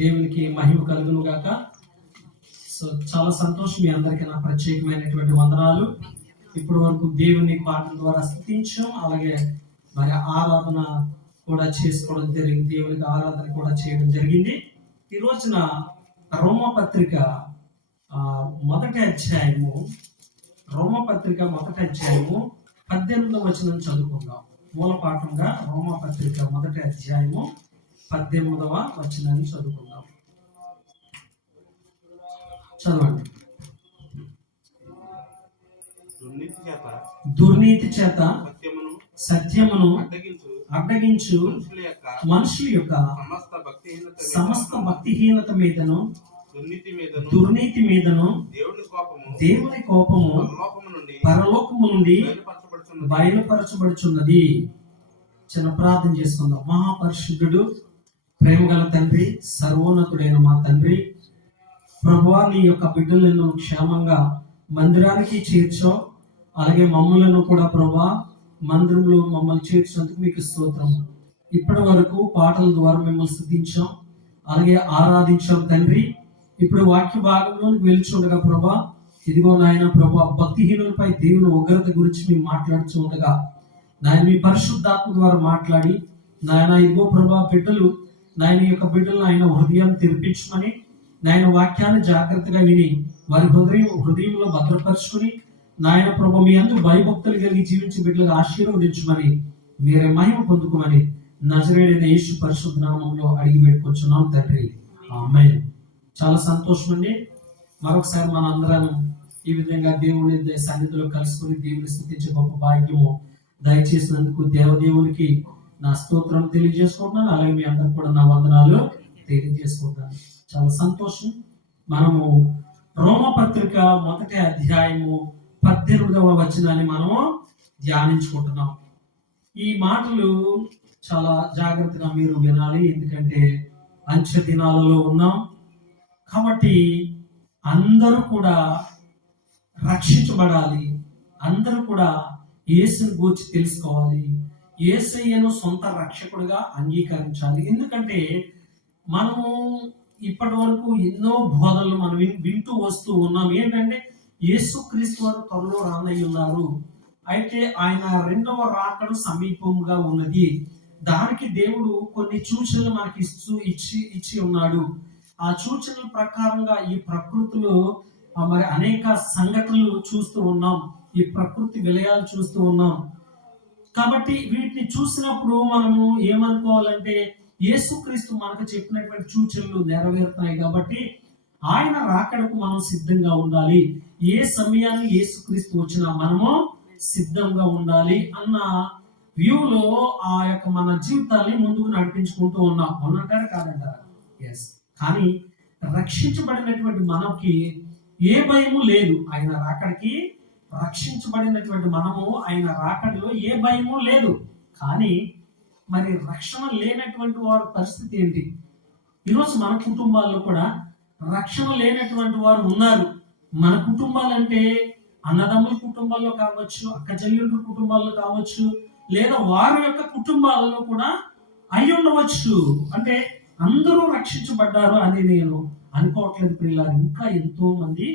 దేవునికి మహిమ కలుగును గాక. సో చాలా సంతోషం, మీ అందరికీ నా ప్రత్యేకమైనటువంటి వందనాలు. ఇప్పటి వరకు దేవుని పాటల ద్వారా స్తుతించాం, అలాగే మరి ఆరాధన కూడా చేసుకోవడం జరిగింది, దేవునికి ఆరాధన కూడా చేయడం జరిగింది. ఈ రోజున రోమపత్రిక మొదటి అధ్యాయము 18వ వచనం చదువుకుందాం. మూల పాఠంగా రోమపత్రిక మొదటి అధ్యాయము 18వ వచనాన్ని చదువుకుందాం. చదవండి. దుర్నీతి చేత సత్యమును అడ్డగించు మనుషుల యొక్క సమస్త భక్తిహీనత మీదను దుర్నీతి మీదను దేవుని కోపము పరలోకము నుండి బయలుపరచబడుచున్నది. చిన్న ప్రార్థన చేసుకుందాం. మహాపరిశుద్ధుడు, ప్రేమగల తండ్రి, సర్వోన్నతుడైన మా తండ్రి, ప్రభువా, నీ యొక్క బిడ్డలను క్షేమంగా మందిరానికి చేర్చో, అలాగే మమ్మలను కూడా ప్రభువా మందిరంలో మమ్మల్ని చేర్చినందుకు మీకు స్తోత్రము. ఇప్పటి వరకు పాటల ద్వారా మిమ్మల్ని స్తుతించాం, అలాగే ఆరాధించాం తండ్రి. ఇప్పుడు వాక్య భాగంలోకి వెళ్తుండగా ప్రభా, ఇదిగో నాయన ప్రభా, భక్తిహీనులపై దేవుని ఉగ్రత గురించి మేము మాట్లాడుతూ ఉండగా నాయన మీ పరిశుద్ధాత్మ ద్వారా మాట్లాడి నాయన ఇదిగో ప్రభా బిడ్డలు నాయన యొక్క బిడ్డలు ఆయన హృదయం తెరిపించమని, నాయన వాక్యాన్ని జాగ్రత్తగా విని వారి హృదయంలో భద్రపరుచుకుని నాయన ప్రభు మీ అందరూ భయభక్తులు కలిగి జీవించి బిడ్డలకు ఆశీర్వదించమని, మీరే మహిమ పొందుకోమని నజరేయుడైన యేసు పరిశుద్ధ నామంలో అడిగి పెట్టుకొచ్చున్నాం తండ్రి, ఆమేన్. చాలా సంతోషం అండి. మరొకసారి మన అందరం ఈ విధంగా దేవుని సన్నిధిలో కలుసుకుని దేవుని స్తుతించే గొప్ప భాగ్యము దయచేసినందుకు దేవదేవునికి నా స్తోత్రం తెలియజేసుకుంటున్నాను. అలాగే మీ అందరూ కూడా నా వందనాలు తెలియజేసుకుంటున్నాను. చాలా సంతోషం. మనము రోమపత్రిక మొదటి అధ్యాయము 18వ వచనాన్ని మనము ధ్యానించుకుంటున్నాం. ఈ మాటలు చాలా జాగ్రత్తగా మీరు వినాలి, ఎందుకంటే అంచె దినాలలో ఉన్నాం కాబట్టి అందరూ కూడా రక్షించబడాలి, అందరూ కూడా యేసుని గురించి తెలుసుకోవాలి, యేసయ్యను సొంత రక్షకుడిగా అంగీకరించాలి. ఎందుకంటే మనము ఇప్పటి వరకు ఎన్నో బోధనలు మనం వింటూ వస్తూ ఉన్నాం. ఏంటంటే యేసుక్రీస్తు వారు త్వరలో రానయ్య ఉన్నారు, అయితే ఆయన రెండవ రాకడు సమీపంగా ఉన్నది, దానికి దేవుడు కొన్ని సూచనలు మనకి ఇచ్చి ఉన్నాడు. ఆ సూచనల ప్రకారంగా ఈ ప్రకృతిలో మరి అనేక సంఘటనలు చూస్తూ ఉన్నాం, ఈ ప్రకృతి విలయాలు చూస్తూ ఉన్నాం. కాబట్టి వీటిని చూసినప్పుడు మనము ఏమనుకోవాలంటే యేసుక్రీస్తు మనకు చెప్పినటువంటి సూచనలు నెరవేరుతున్నాయి కాబట్టి ఆయన రాకడకు మనం సిద్ధంగా ఉండాలి. ఏ సమయాన్ని యేసుక్రీస్తు వచ్చినా మనము సిద్ధంగా ఉండాలి అన్న వ్యూలో ఆ యొక్క మన జీవితాన్ని ముందుకు నడిపించుకుంటూ ఉన్నాం. అవునంటారా కాదంటారా? ఎస్. కానీ రక్షించబడినటువంటి మనకి ఏ భయము లేదు. ఆయన రాకడికి రక్షించబడినటువంటి మనము ఆయన రాకడిలో ఏ భయము లేదు. కానీ మరి రక్షణ లేనటువంటి వారి పరిస్థితి ఏంటి? ఈరోజు మన కుటుంబాల్లో కూడా రక్షణ లేనటువంటి వారు ఉన్నారు. మన కుటుంబాలంటే అన్నదమ్ముల కుటుంబాల్లో కావచ్చు, అక్క చెల్లెళ్ళ కుటుంబాల్లో కావచ్చు, లేదా వారి యొక్క కుటుంబాలలో కూడా అయి ఉండవచ్చు. అంటే అందరూ రక్షించబడ్డారు అని నేను అనుకోవట్లేదు ప్రియులారా. ఇంకా ఎంతో మంది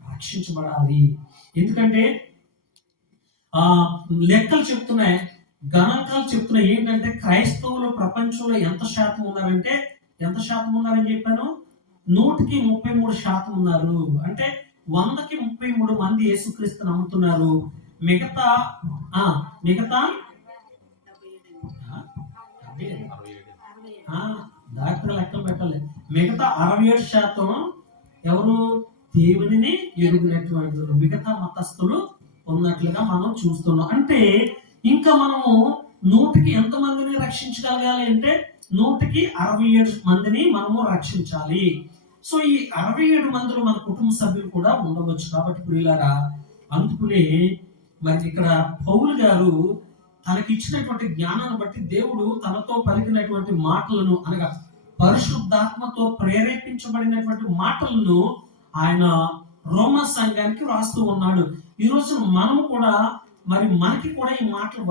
రక్షించబడాలి. ఎందుకంటే లెక్కలు చెప్తున్నాయి, గణాంకాలు చెప్తున్నాయి. ఏంటంటే క్రైస్తవులు ప్రపంచంలో ఎంత శాతం ఉన్నారంటే, ఎంత శాతం ఉన్నారని చెప్పాను, 100కి 33% ఉన్నారు. అంటే 100కి 33 మంది యేసుక్రీస్తు నమ్ముతున్నారు. మిగతా డాక్టర్ లెక్కలు పెట్టాలి. మిగతా 67% ఎవరు? దేవునిని ఎరిగినటువంటి మిగతా మతస్థులు ఉన్నట్లుగా మనం చూస్తున్నాం. అంటే ఇంకా మనము 100కి ఎంత మందిని రక్షించగలగాలి అంటే 100కి 67 మందిని మనము రక్షించాలి. సో ఈ 67 మందిలో మన కుటుంబ సభ్యులు కూడా ఉండవచ్చు. కాబట్టి ప్రియులారా, అందుకునే మరి ఇక్కడ పౌలు గారు తనకి ఇచ్చినటువంటి జ్ఞానాన్ని బట్టి దేవుడు తనతో పలికినటువంటి మాటలను, అనగా పరిశుద్ధాత్మతో ప్రేరేపించబడినటువంటి మాటలను ఆయన రోమా సంఘానికి రాస్తూ ఉన్నాడు. ఈ రోజు మనము కూడా మరి మనకి కూడా ఈ మాటలు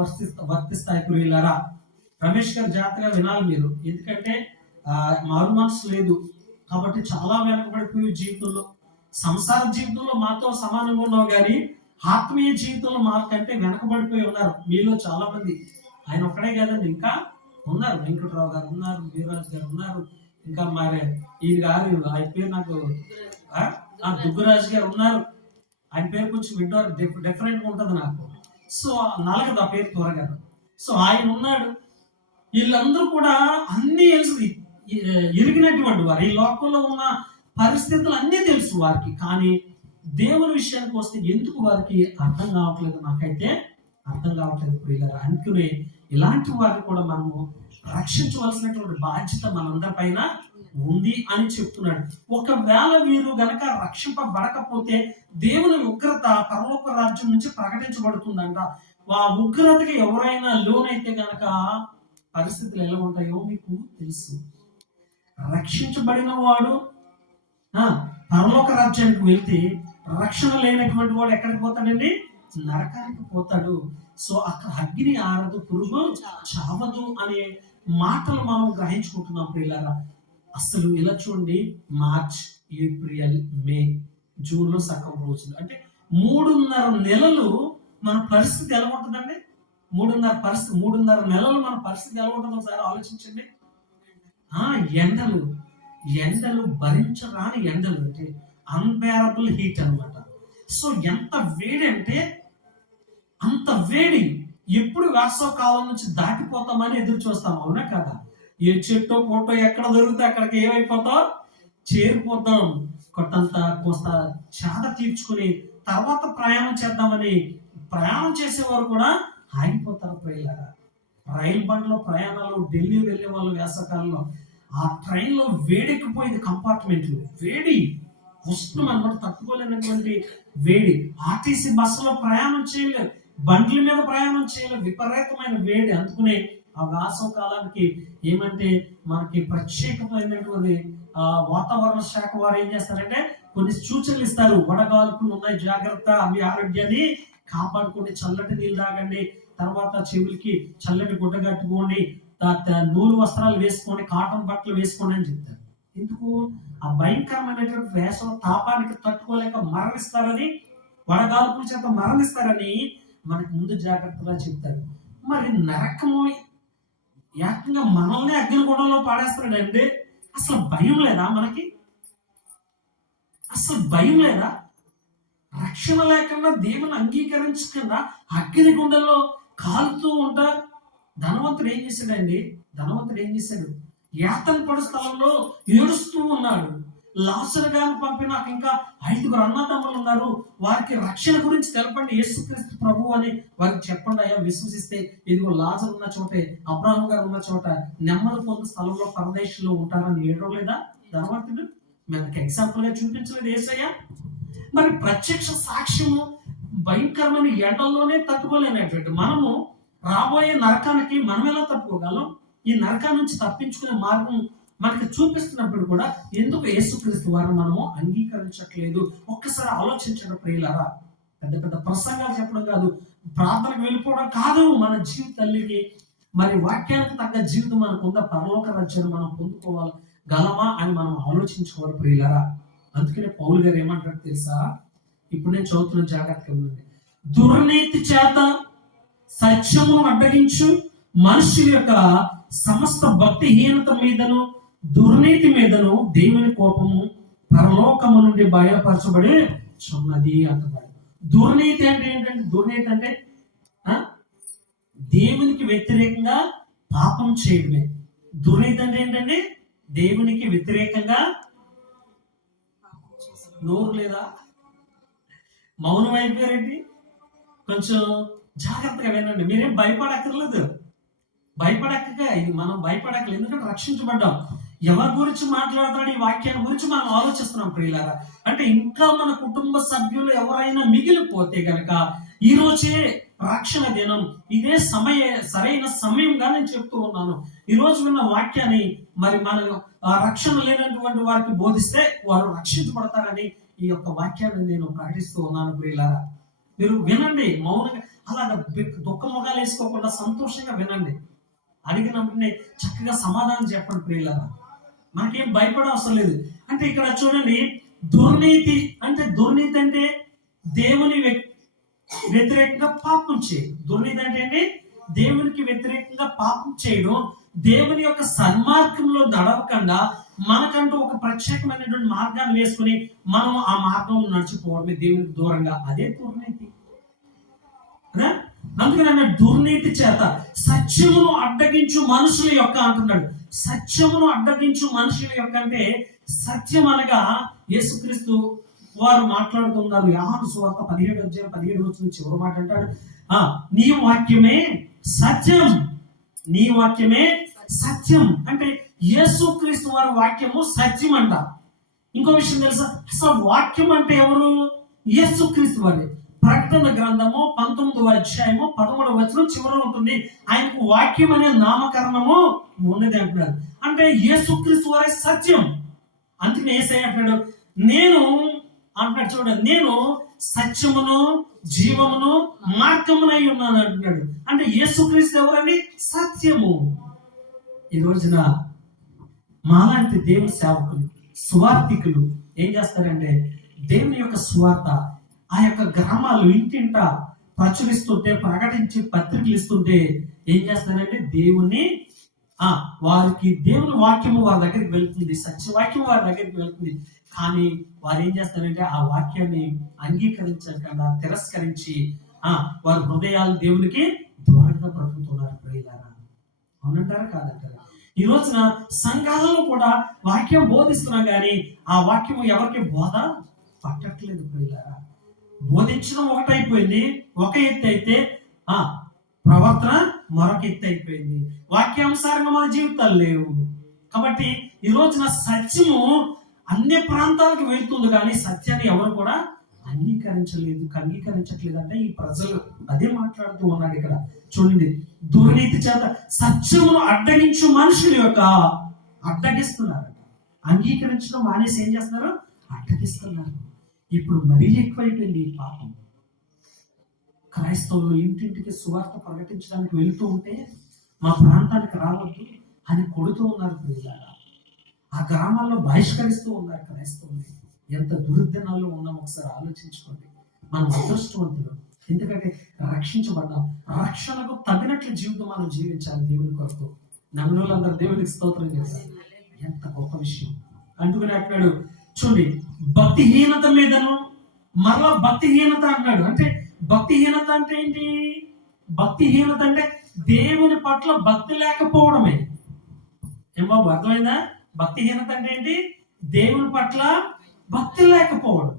వర్తిస్తాయి ప్రియులారా. రమేష్ గారు జాగ్రత్తగా వినాలి మీరు, ఎందుకంటే మారు మనసు లేదు కాబట్టి చాలా వెనకబడిపోయి జీవితంలో, సంసార జీవితంలో మాతో సమానంగా ఉన్నావు కానీ ఆత్మీయ జీవితంలో మాకంటే వెనకబడిపోయి ఉన్నారు మీలో చాలా మంది. ఆయన ఒక్కడే కాదండి, ఇంకా ఉన్నారు. వెంకటరావు గారు ఉన్నారు, వీరరాజు గారు ఉన్నారు, ఇంకా మరి ఈ గారు ఆయన పేరు నాకు దుగ్గురాజు గారు ఉన్నారు. ఆయన పేరు కొంచెం వింటో డిఫరెంట్ గా ఉంటది నాకు, సో నలగదు ఆ పేరు త్వరగా. సో ఆయన ఉన్నాడు. వీళ్ళందరూ కూడా అన్ని తెలుసు, ఎరిగినటువంటి వారు, ఈ లోకంలో ఉన్న పరిస్థితులు అన్నీ తెలుసు వారికి. కానీ దేవుని విషయానికి వస్తే ఎందుకు వారికి అర్థం కావట్లేదు, నాకైతే అర్థం కావట్లేదు ప్రియులారా. అందుకనే ఇలాంటి వారిని కూడా మనము రక్షించవలసినటువంటి బాధ్యత మనందరి పైన ఉంది అని చెప్తున్నాడు. ఒకవేళ వీరు గనక రక్షింపబడకపోతే దేవుని ఉగ్రత పరలోక రాజ్యం నుంచి ప్రకటించబడుతుందంట. ఆ ఉగ్రతకి ఎవరైనా లోనైతే గనక పరిస్థితులు ఎలా ఉంటాయో మీకు తెలుసు. రక్షించబడిన వాడు పరలోక రాజ్యానికి వెళ్తే, రక్షణ లేనటువంటి వాడు ఎక్కడికి పోతాడండి? నరకానికి పోతాడు. సో అక్కడ అగ్ని ఆరదు, పురుగు చావదు అనే మాటలు మనం గ్రహించుకుంటున్నాం ప్రియులారా. అసలు ఇలా చూడండి, మార్చ్, ఏప్రిల్, మే, జూన్ లో సగం రోజులు అంటే 3.5 నెలలు మన పరిస్థితి ఎలా ఉంటుందండి? 3.5 నెలలు మన పరిస్థితి ఎలా ఉంటుందో ఒకసారి ఆలోచించండి. ఎండలు భరించరాని ఎండలు, అంటే అన్బేరబుల్ హీట్ అన్నమాట. సో ఎంత వేడి అంటే అంత వేడి. ఎప్పుడు వేసవ కాలం నుంచి దాటిపోతామని ఎదురు చూస్తాం, అవునా కదా? ఏ చెట్టు పొట్టో ఎక్కడ దొరికితే అక్కడికి ఏమైపోతాం, చేరిపోతాం. కొట్టంత కోస్త చాద తీర్చుకుని తర్వాత ప్రయాణం చేద్దామని ప్రయాణం చేసేవారు కూడా ఆగిపోతారు ప్రియులారా. రైలు బండ్లో ప్రయాణాలు, ఢిల్లీ వెళ్ళే వాళ్ళు వేసవకాలంలో ఆ ట్రైన్ లో వేడెక్కిపోయింది, కంపార్ట్మెంట్లు వేడి, ఉష్ణం అనమాట, తట్టుకోలేనటువంటి వేడి. ఆర్టీసీ బస్సులో ప్రయాణం చేయలేదు, బండ్ల మీద ప్రయాణం చేయలేదు, విపరీతమైన వేడి. అందుకునే ఆ వేసవ కాలానికి ఏమంటే మనకి ప్రత్యేకమైనటువంటి వాతావరణ శాఖ వారు ఏం చేస్తారంటే కొన్ని సూచనలు ఇస్తారు. వడగాలుపులు ఉన్నాయి, జాగ్రత్త, మీ ఆరోగ్యాన్ని కాపాడుకోండి, చల్లటి నీళ్ళు తాగండి, తర్వాత చెవులకి చల్లటి గుడ్డ కట్టుకోండి, నూలు వస్త్రాలు వేసుకోండి, కాటన్ బట్టలు వేసుకోండి అని చెప్తారు. ఎందుకు? ఆ భయంకరమైనటువంటి వేసవ తాపానికి తట్టుకోలేక మరణిస్తారని, వడగాల్పుల చేత మరణిస్తారని మనకు ముందు జాగ్రత్తగా చెప్తారు. మరి నరకము ఏకంగా మనల్ని అగ్నిగుండంలో పాడేస్తాడంటే అసలు భయం లేదా మనకి? అసలు భయం లేదా? రక్షణ లేకుండా, దేవుని అంగీకరించకుండా అగ్నిగుండంలో కాలుతూ ఉంటా. ధనవంతుడు ఏం చేశాడు? యాతన పడు స్థలంలో ఏడుస్తూ ఉన్నాడు. లాజరు గారిని పంపి, నాకు ఇంకా 5 అన్నదమ్ములు ఉన్నారు, వారికి రక్షణ గురించి తెలపండి, యేసుక్రీస్తు ప్రభు అని వారికి చెప్పండి అయ్యా, విశ్వసిస్తే ఇదిగో లాజరు ఉన్న చోటే, అబ్రాహాము గారు ఉన్న చోట నెమ్మది పొందు స్థలంలో పరదేశంలో ఉంటారని ఏడవలేదా ధనవంతుడు? మనకి ఎగ్జాంపుల్ గా చూపించలేదు యేసయ్య? మరి ప్రత్యక్ష సాక్ష్యము భయంకరమైన ఎండల్లోనే తట్టుకోలేనటువంటి మనము రాబోయే నరకానికి మనం ఎలా తట్టుకోగలం? ఈ నరకా నుంచి తప్పించుకునే మార్గం మనకి చూపిస్తున్నప్పుడు కూడా ఎందుకు యేసుక్రీస్తు వారిని మనము అంగీకరించట్లేదు? ఒక్కసారి ఆలోచించండి ప్రియులారా. పెద్ద పెద్ద ప్రసంగాలు చెప్పడం కాదు, ప్రార్థనకు వెళ్ళిపోవడం కాదు, మన జీవితానికి మరి వాక్యానికి తగ్గ జీవితం మనకు ఉందా? పరలోక రాజ్యాన్ని మనం పొందుకోవాలి గలమా అని మనం ఆలోచించుకోవాలి ప్రియులారా. అందుకనే పౌలు గారు ఏమంటారు తెలుసా? ఇప్పుడు నేను చదువుతున్న, జాగ్రత్తగా ఉండండి. దుర్నీతి చేత సత్యము అడ్డగించు మనుషుల యొక్క సమస్త భక్తిహీనత మీదను దుర్నీతి మీదను దేవుని కోపము పరలోకము నుండి బయలుపరచబడి చున్నది అంటున్నాడు. దుర్నీతి అంటే ఏంటంటే, దుర్నీతి అంటే దేవునికి వ్యతిరేకంగా పాపం చేయడమే. దుర్నీతి అంటే ఏంటంటే దేవునికి వ్యతిరేకంగా. నోరు లేదా? మౌనం అయిపోయారండి. కొంచెం జాగ్రత్తగా వినండి. మీరేం భయపడక్కర్లేదు, ఇది మనం భయపడక్కర్లేదు, ఎందుకంటే రక్షించబడ్డాం. ఎవరి గురించి మాట్లాడతాడు ఈ వాక్యాన్ని గురించి మనం ఆలోచిస్తున్నాం ప్రియులారా. అంటే ఇంకా మన కుటుంబ సభ్యులు ఎవరైనా మిగిలిపోతే గనక ఈ రోజే రక్షణ దినం, ఇదే సరైన సమయంగా నేను చెప్తూ ఉన్నాను. ఈ రోజు విన్న వాక్యాన్ని మరి మన రక్షణ లేనటువంటి వారికి బోధిస్తే వారు రక్షించబడతారని ఈ యొక్క వాక్యాన్ని నేను ప్రకటిస్తూ ఉన్నాను ప్రియులారా. మీరు వినండి మౌనంగా, అలాగా దుఃఖ మొగాలు వేసుకోకుండా సంతోషంగా వినండి. అడిగినప్పుడు చక్కగా సమాధానం చెప్పండి ప్రియులారా. మనకేం భయపడ అవసరం లేదు. అంటే ఇక్కడ చూడండి, దుర్నీతి అంటే దేవుని వ్యతిరేకంగా పాపం చేయడం. దుర్నీతి అంటే ఏంటి? దేవునికి వ్యతిరేకంగా పాపం చేయడం. దేవుని యొక్క సన్మార్గంలో నడవకుండా మనకంటూ ఒక ప్రత్యేకమైనటువంటి మార్గాన్ని వేసుకుని మనం ఆ మార్గంలో నడిచిపోవడమే దేవునికి దూరంగా. అదే దుర్నీతి. అందుకని అన్న దుర్నీతి చేత సత్యమును అడ్డగించు మనుషుల యొక్క అంటున్నాడు. సత్యమును అడ్డగించు మనుషుల యొక్క అంటే సత్యం అనగా యేసుక్రీస్తు వారు మాట్లాడుతున్నారు. యోహాను సువార్త 17:17 చివరి మాట అంటాడు, నీ వాక్యమే సత్యం, నీ వాక్యమే సత్యం. అంటే యేసుక్రీస్తు వారి వాక్యము సత్యం అంట. ఇంకో విషయం తెలుసా? అసలు వాక్యం అంటే ఎవరు? యేసుక్రీస్తు వారి. ప్రకటన గ్రంథము 19:13 చివరలో ఉంటుంది, ఆయనకు వాక్యం అనే నామకరణము ఉన్నది అంటున్నాడు. అంటే యేసుక్రీస్తు వారే సత్యం. అందుకని యేసయ్య అంటున్నాడు, నేను అంటున్నాడు చూడండి, నేను సత్యమును జీవమును మార్గమునై ఉన్నాను అంటున్నాడు. అంటే యేసుక్రీస్తు ఎవరండి? సత్యము. ఈ రోజున మాలాంటి దేవుని సేవకులు, సువార్థికులు ఏం చేస్తారంటే దేవుని యొక్క సువార్త ఆ యొక్క గ్రామాలు ఇంటింట ప్రచురిస్తుంటే, ప్రకటించి పత్రికలు ఇస్తుంటే ఏం చేస్తారంటే దేవుని వారికి దేవుని వాక్యము వారి దగ్గరికి వెళ్తుంది, సత్యవాక్యం వారి దగ్గరికి వెళ్తుంది. కానీ వారు ఏం చేస్తారంటే ఆ వాక్యాన్ని అంగీకరించకుండా తిరస్కరించి వారి హృదయాలు దేవునికి దూరంగా బ్రతుకుతున్నారు. ప్రియులారా, అవునంటారా కాదంటారా? ఈ రోజున సంఘాలలో కూడా వాక్యం బోధిస్తున్నా కానీ ఆ వాక్యం ఎవరికి బోధ పట్టట్లేదు. ప్రియులారా, బోధించడం ఒకటైపోయింది, ఒక ఎత్తు అయితే ప్రవర్తన మరొక ఎత్తు అయిపోయింది. వాక్యానుసారంగా మన జీవితాలు లేవు. కాబట్టి ఈ రోజున సత్యము అన్ని ప్రాంతాలకు వెళ్తుంది, కానీ సత్యాన్ని ఎవరు కూడా అంగీకరించట్లేదు. అంటే ఈ ప్రజలు అదే మాట్లాడుతూ ఉన్నాడు ఇక్కడ. చూడండి, దుర్నీతి చేత సత్యమును అడ్డగించు మనుషుల యొక్క అడ్డగిస్తున్నారు. అంగీకరించడం మానేసి ఏం చేస్తున్నారు? అడ్డగిస్తున్నారు. ఇప్పుడు మరీ ఎక్కువైపోయింది ఈ పాపం. క్రైస్తవులు ఇంటింటికి సువార్త ప్రకటించడానికి వెళుతూ ఉంటే మా ప్రాంతానికి రావద్దు అని కొడుతూ ఉన్నారు. పిల్లలారా, ఆ గ్రామాల్లో బహిష్కరిస్తూ ఉన్నారు క్రైస్తవులు. ఎంత దుర్దినాల్లో ఉన్నాం ఒకసారి ఆలోచించుకోండి. మనం అదృష్టవంతులు, ఎందుకంటే రక్షించబడ్డాం. రక్షణకు తగినట్లు జీవితం మనం జీవించాలి దేవుని కొరకు. నమ్మినోళ్ళందరూ దేవునికి స్తోత్రం చేస్తారు. ఎంత గొప్ప విషయం. అందుకని అంటున్నాడు చూడండి, భక్తిహీనత మీదను మరలా భక్తిహీనత అన్నాడు. అంటే భక్తిహీనత అంటే ఏంటి? భక్తిహీనత అంటే దేవుని పట్ల భక్తి లేకపోవడమే. ఏం బాబు, అర్థమైందా? భక్తిహీనత అంటే ఏంటి? దేవుని పట్ల భక్తి లేకపోవడం.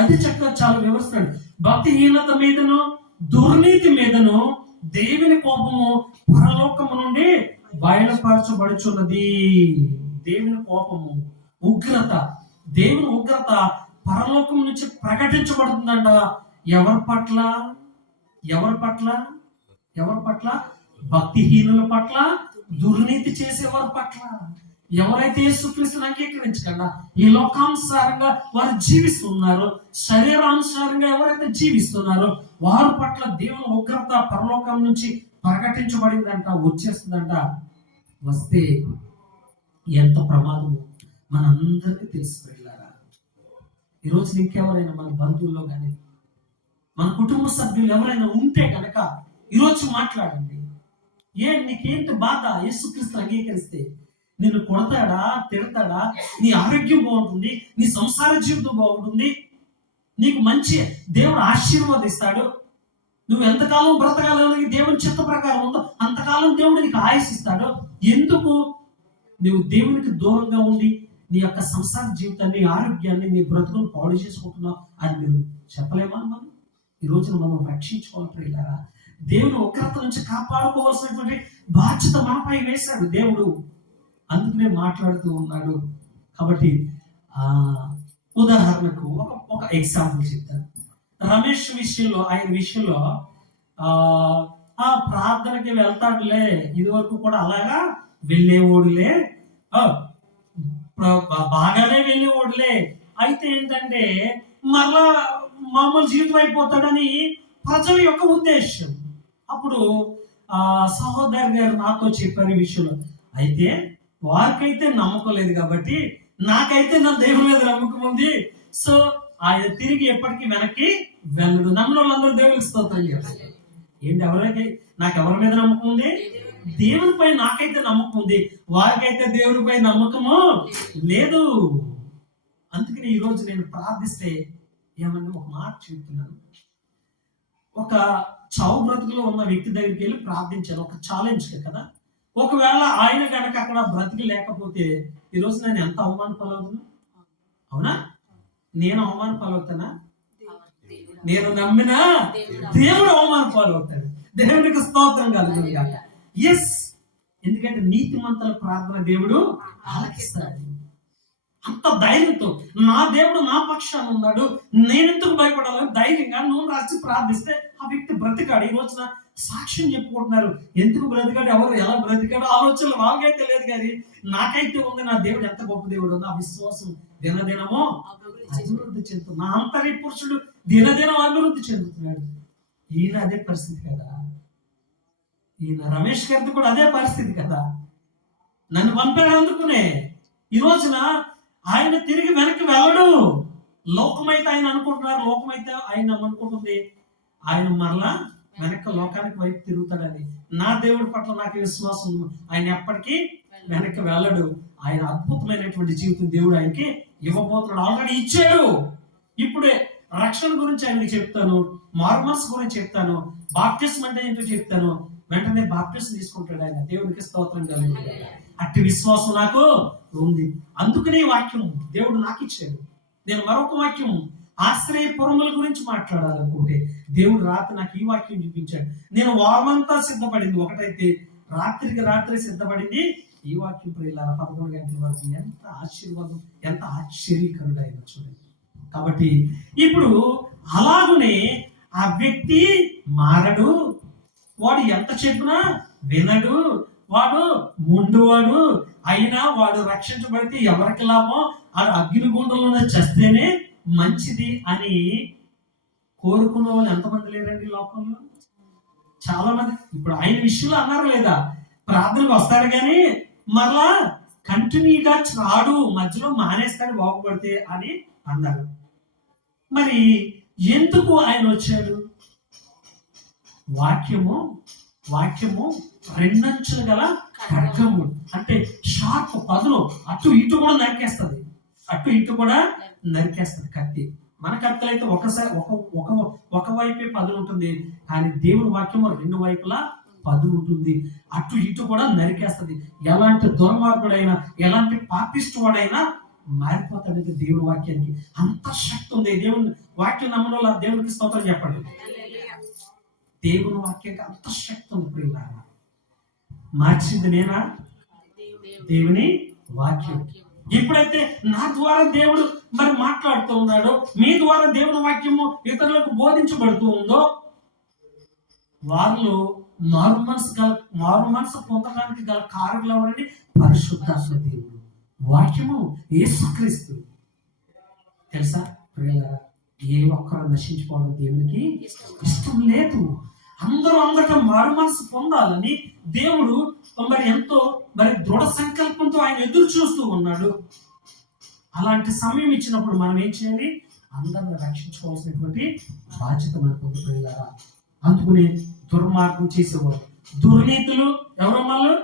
అది చక్కగా చాలా వివరిస్తాడు. భక్తిహీనత మీదను దుర్నీతి మీదను దేవుని కోపము పరలోకము నుండి బయలుపరచబడుచున్నది. దేవుని కోపము, ఉగ్రత, దేవుని ఉగ్రత పరలోకం నుంచి ప్రకటించబడుతుందంట. ఎవరి పట్ల? ఎవరి పట్ల? ఎవరి పట్ల? భక్తిహీనుల పట్ల, దుర్నీతి చేసేవారి పట్ల. ఎవరైతే యేసుక్రీస్తుని అంగీకరించకుండా ఈ లోకానుసారంగా వారు జీవిస్తున్నారో, శరీరానుసారంగా ఎవరైతే జీవిస్తున్నారో వారి పట్ల దేవుని ఉగ్రత పరలోకం నుంచి ప్రకటించబడిందంట, వచ్చేస్తుందంట. వస్తే ఎంత ప్రమాదము మనందరికీ తెలిసిపోయారా? ఈరోజు ఇంకెవరైనా మన బంధువుల్లో కానీ మన కుటుంబ సభ్యులు ఎవరైనా ఉంటే కనుక ఈరోజు మాట్లాడండి. నీకేంటి బాధ? యేసుక్రీస్తు అంగీకరిస్తే నిన్ను కొడతాడా, తిడతాడా? నీ ఆరోగ్యం బాగుంటుంది, నీ సంసార జీవితం బాగుంటుంది, నీకు మంచి దేవుడు ఆశీర్వాదిస్తాడు. నువ్వు ఎంతకాలం బ్రతకాలని దేవుని చిత్త ప్రకారం ఉందో అంతకాలం దేవుడు నీకు ఆయుసిస్తాడు. ఎందుకు నువ్వు దేవునికి దూరంగా ఉండి నీ యొక్క సంసార జీవితాన్ని, ఆరోగ్యాన్ని, నీ బ్రతుకును పాడు చేసుకుంటున్నావు అని మీరు చెప్పలేమా? మనం ఈ రోజున మనం రక్షించుకోవాలి. ప్రియులారా, దేవుని ఉగ్రత నుంచి కాపాడుకోవాల్సినటువంటి బాధ్యత మనపై వేశాడు దేవుడు. అందుకనే మాట్లాడుతూ ఉన్నాడు. కాబట్టి ఉదాహరణకు ఒక ఎగ్జాంపుల్ చెప్తాను. రమేష్ విషయంలో, ఆయన విషయంలో ప్రార్థనకి వెళ్తాడులే, ఇది వరకు కూడా అలాగా వెళ్ళేవాడులే, బాగానే వెళ్ళేవాడులే. అయితే ఏంటంటే మరలా మామూలు జీవితం అయిపోతాడని ప్రజల యొక్క ఉద్దేశం. అప్పుడు సహోదరు గారు నాతో చెప్పారు ఈ విషయంలో, అయితే వారికైతే నమ్మకం లేదు కాబట్టి నాకైతే నా దేవుని మీద నమ్మకం ఉంది. సో ఆయన తిరిగి ఎప్పటికీ వెనక్కి వెళ్ళడు. నమ్మిన వాళ్ళందరూ దేవుడికి స్తోత్రం చేస్తారు. ఏంటి ఎవరికి నాకు ఎవరి మీద నమ్మకం ఉంది? దేవునిపై నాకైతే నమ్మకం ఉంది, వారికైతే దేవునిపై నమ్మకము లేదు. అందుకని ఈరోజు నేను ప్రార్థిస్తే ఏమన్నా ఒక మాట చెప్తున్నాను. ఒక చావు బ్రతుకులో ఉన్న వ్యక్తి దగ్గరికి వెళ్ళి ప్రార్థించాను, ఒక ఛాలెంజ్ కదా. ఒకవేళ ఆయన కనుక అక్కడ బ్రతికి లేకపోతే ఈరోజు నేను ఎంత అవమాన పాలవుతున్నా? అవునా? నేను అవమాన పాలవుతానా? నేను నమ్మిన దేవుడు అవమాన పాలవుతాడు. దేవుడికి స్తోత్రం కలుగుతుంది కాక. ఎస్, ఎందుకంటే నీతిమంతుల ప్రార్థన దేవుడు ఆలకిస్తాడు. అంత ధైర్యంతో నా దేవుడు నా పక్షాన ఉన్నాడు, నేనెందుకు భయపడాలని ధైర్యంగా నువ్వు రాసి ప్రార్థిస్తే ఆ వ్యక్తి బ్రతికాడు. ఈ రోజున సాక్ష్యం చెప్పుకుంటున్నారు. ఎందుకు బ్రతికాడు, ఎవరు ఎలా బ్రతికాడు ఆలోచనలు వాళ్ళకైతే లేదు, కానీ నాకైతే ఉంది. నా దేవుడు ఎంత గొప్ప దేవుడు, నా విశ్వాసం దినదినమో అభివృద్ధి చెందుతుంది. నా అంతరి పురుషుడు దినదినం అభివృద్ధి చెందుతున్నాడు. ఈయన అదే పరిస్థితి కదా. ఈయన రమేష్ గారిది కూడా అదే పరిస్థితి కదా. నన్ను పంపాడు అందుకునే. ఈ రోజున ఆయన తిరిగి వెనక్కి వెళ్ళడు. లోకమైతే ఆయన అనుకుంటున్నారు, లోకమైతే ఆయన అనుకుంటుంది ఆయన మరలా వెనక్కి లోకానికి వైపు తిరుగుతాడని. నా దేవుడి పట్ల నాకు విశ్వాసం, ఆయన ఎప్పటికీ వెనక్కి వెళ్ళడు. ఆయన అద్భుతమైనటువంటి జీవితం దేవుడు ఆయనకి ఇవ్వబోతున్నాడు, ఆల్రెడీ ఇచ్చాడు. ఇప్పుడే రక్షణ గురించి ఆయనకి చెప్తాను, మారుమనసు గురించి చెప్తాను, బాప్టిజం అంటే ఏంటో చెప్తాను. వెంటనే బాప్టిజం తీసుకుంటాడు ఆయన. దేవునికి స్తోత్రం కలుగుతుంది. అట్టి విశ్వాసం నాకు ఉంది. అందుకనే వాక్యం దేవుడు నాకు ఇచ్చాడు. నేను మరొక వాక్యం ఆశ్రయపురముల గురించి మాట్లాడాలనుకుంటే దేవుడు రాత్రి నాకు ఈ వాక్యం చూపించాడు. నేను వారమంతా సిద్ధపడింది ఒకటైతే, రాత్రికి రాత్రి సిద్ధపడింది ఈ వాక్యం. ప్రియుల 11 గంటల వరకు ఎంత ఆశీర్వాదం, ఎంత ఆశ్చర్యకరుడు ఆయన చూడండి. కాబట్టి ఇప్పుడు అలాగనే ఆ వ్యక్తి మారడు, వాడు ఎంత చెప్పినా వినడు, వాడు ముందువాడు అయినా వాడు రక్షించబడితే ఎవరికి లాభం, వాడు అగ్నిగుండంలోనే చస్తేనే మంచిది అని కోరుకున్న వాళ్ళు ఎంతమంది లేరండి లోకంలో? చాలా మంది. ఇప్పుడు ఆయన విషయంలో అన్నారు లేదా, ప్రార్థనకు వస్తాడు కానీ మరలా కంటిన్యూగా రాడు, మధ్యలో మానేస్తాడు బాగుపడితే అని అన్నారు. మరి ఎందుకు ఆయన వచ్చాడు? వాక్యము రెండంచులు గల ఖడ్గము, అంటే షార్ప్ పదులు, అటు ఇటు కూడా నరికేస్తుంది, అటు ఇటు కూడా నరికేస్తుంది కత్తి. మన కత్తులు అయితే ఒక వైపే పదులు ఉంటుంది, కానీ దేవుని వాక్యము రెండు వైపులా పదులు ఉంటుంది, అటు ఇటు కూడా నరికేస్తుంది. ఎలాంటి దుర్మార్గుడైనా, ఎలాంటి పాపిస్ట్ వాడైనా మారిపోతాడంటే దేవుని వాక్యానికి అంత శక్తి ఉంది. దేవుని వాక్యం నమ్మడం వల్ల దేవునికి స్తోత్రం చెప్పండి. దేవుని వాక్యానికి అంత శక్తి ఉంది ప్రియులారా. మార్చింది నేనా? దేవుని వాక్యం. ఎప్పుడైతే నా ద్వారా దేవుడు మరి మాట్లాడుతూ ఉన్నాడో, మీ ద్వారా దేవుని వాక్యము ఇతరులకు బోధించబడుతూ ఉందో, వారిలో మారు మనసు పొందడానికి గల కారకులు ఎవరండి? పరిశుద్ధాత్మ దేవుడు. వాక్యము యేసుక్రీస్తు. తెలుసా ప్రియులారా, ఏ ఒక్కరు నశించుకోవడం దేవునికి ఇష్టం లేదు. అందరూ మారు మనసు పొందాలని దేవుడు మరి ఎంతో దృఢ సంకల్పంతో ఆయన ఎదురు చూస్తూ ఉన్నాడు. అలాంటి సమయం ఇచ్చినప్పుడు మనం ఏం చేయాలి? అందరిని రక్షించుకోవాల్సినటువంటి బాధ్యత మనకు ఉంది ప్రియులారా. అందుకని దుర్మార్గం చేసేవాళ్ళు, దుర్నీతులు, ఎవరో వాళ్ళు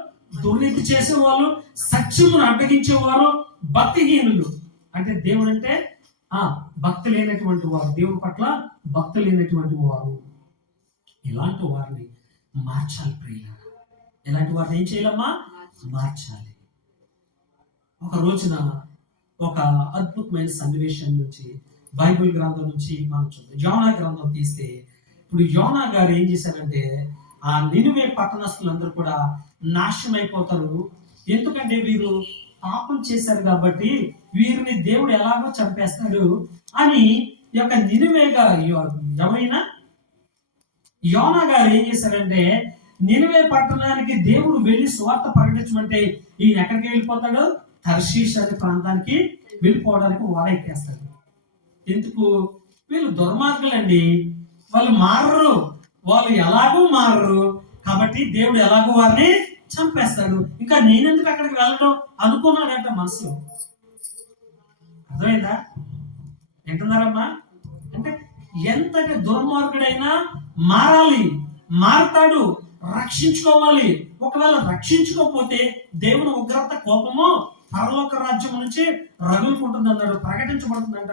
దుర్నీతి చేసేవాళ్ళు, సత్యమును అడ్డగించేవారు, భక్తిహీనులు. అంటే దేవుడు అంటే భక్తి లేనటువంటి వారు, దేవుడి పట్ల భక్తి లేనటువంటి వారు. ఇలాంటి వారిని మార్చాలి ప్రియులారా. ఇలాంటి వారిని ఏం చేయాలమ్మా? మార్చాలి. ఒక రోజున ఒక అద్భుతమైన సన్నివేశం నుంచి బైబిల్ గ్రంథం నుంచి మనం చూద్దాం. యోనా గ్రంథం తీస్తే, ఇప్పుడు యోనా గారు ఏం చేశారంటే, ఆ నినివే పట్టణస్తులందరూ కూడా నాశనం అయిపోతారు. ఎందుకంటే వీరు పాపం చేశారు కాబట్టి వీరిని దేవుడు ఎలాగో చంపేస్తాడు అని ఈ యొక్క నినివేగా ఎవరైనా యోనా గారు ఏం చేశారంటే, నినివే పట్టణానికి దేవుడు వెళ్ళి స్వార్థ ప్రకటించమంటే ఈయన ఎక్కడికి వెళ్ళిపోతాడు? తర్షీష్ అనే ప్రాంతానికి వెళ్ళిపోవడానికి ఓడెక్కేస్తాడు. ఎందుకు? వీళ్ళు దుర్మార్గులండి, వాళ్ళు మారరు, వాళ్ళు ఎలాగూ మారరు. కాబట్టి దేవుడు ఎలాగో వారిని చంపేస్తాడు. ఇంకా నేనెందుకు అక్కడికి వెళ్ళడం అనుకున్నాడంట మనసులో. అర్థమైందా? వింటున్నారమ్మా? అంటే ఎంతటి దుర్మార్గుడైనా మారాలి, మారతాడు, రక్షించుకోవాలి. ఒకవేళ రక్షించుకోకపోతే దేవుని ఉగ్రత కోపము పరలోక రాజ్యం నుంచి రగులుకుంటుంది అన్నాడు, ప్రకటించబడుతుందంట.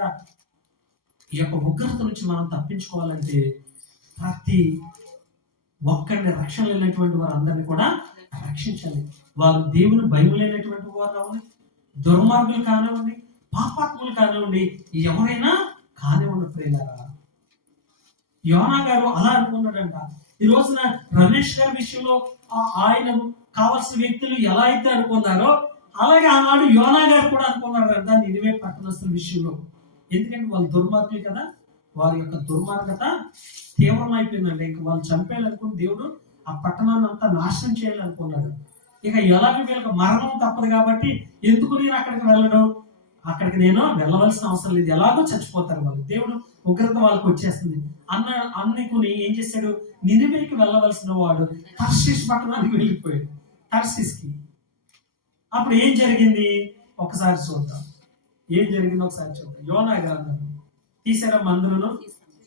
ఈ యొక్క ఉగ్రత నుంచి మనం తప్పించుకోవాలంటే ప్రతి ఒక్కరిని రక్షణ లేనటువంటి వారు అందరినీ కూడా రక్షించాలి. వారు దేవుని భయం లేనటువంటి వారు కావాలి, దుర్మార్గులు కానివ్వండి, పాపాత్ములు కానివ్వండి, ఎవరైనా కానివ్వండి. ప్రియులారా, యోనా గారు అలా అనుకున్నాడంట. ఈ రోజున రమేష్ గారి విషయంలో ఆయన కావాల్సిన వ్యక్తులు ఎలా అయితే అనుకున్నారో అలాగే ఆనాడు యోనా గారు కూడా అనుకున్నారంట నినివే పట్టణస్తుల విషయంలో. ఎందుకంటే వాళ్ళు దుర్మార్గులు కదా, వారి యొక్క దుర్మార్గత తీవ్రమైపోయిందండి. ఇంకా వాళ్ళు చంపేయాలనుకుని దేవుడు ఆ పట్టణాన్ని అంతా నాశనం చేయాలనుకున్నాడు. ఇక ఎలాగో వీళ్ళకి మరణం తప్పదు కాబట్టి ఎందుకు నేను అక్కడికి వెళ్ళడం, అక్కడికి నేను వెళ్ళవలసిన అవసరం లేదు, ఎలాగో చచ్చిపోతారు వాళ్ళు, దేవుడు ఉగ్రత వాళ్ళకి వచ్చేస్తుంది అనుకుని ఏం చేశాడు, నినివేకి వెళ్ళవలసిన వాడు తర్షీష్ పట్టణానికి వెళ్ళిపోయాడు, తర్షీష్కి. అప్పుడు ఏం జరిగింది ఒకసారి చూద్దాం. ఏం జరిగిందో ఒకసారి చూద్దాం. యోనా గ్రంథం తీసారా మందులను?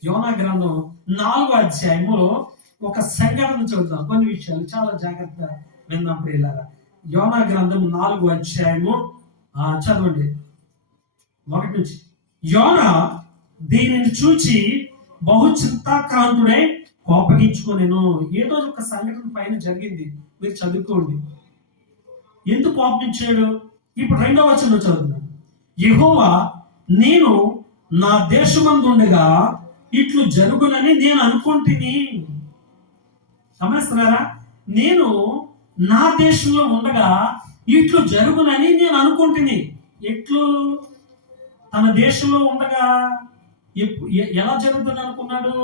యోనా గ్రంథం 4వ అధ్యాయములో ఒక సంఘటన చూద్దాం. కొన్ని విషయాలు చాలా జాగ్రత్తగా విందాం ప్రియులారా. యోనా గ్రంథం 4వ అధ్యాయము చదవండి 1 నుంచి. యోనా దీనిని చూచి బహు చింతాక్రాంతుడై కోపగించుకొనెను. ఏదో ఒక సంఘటన పైన జరిగింది, మీరు చదువుకోండి. ఎందుకు కోపగించాడు? ఇప్పుడు 2వ వచనంలో చదువుతున్నాను. యెహోవా నేను నా దేశమందుండగా ఇట్లు జరుగునని నేను అనుకుంటుని. గమనిస్తున్నారా? నేను నా దేశంలో ఉండగా ఇట్లు జరుగునని నేను అనుకుంటుని. ఎట్లు? తన దేశంలో ఉండగా ఎలా జరుగుతుంది అనుకున్నాడు?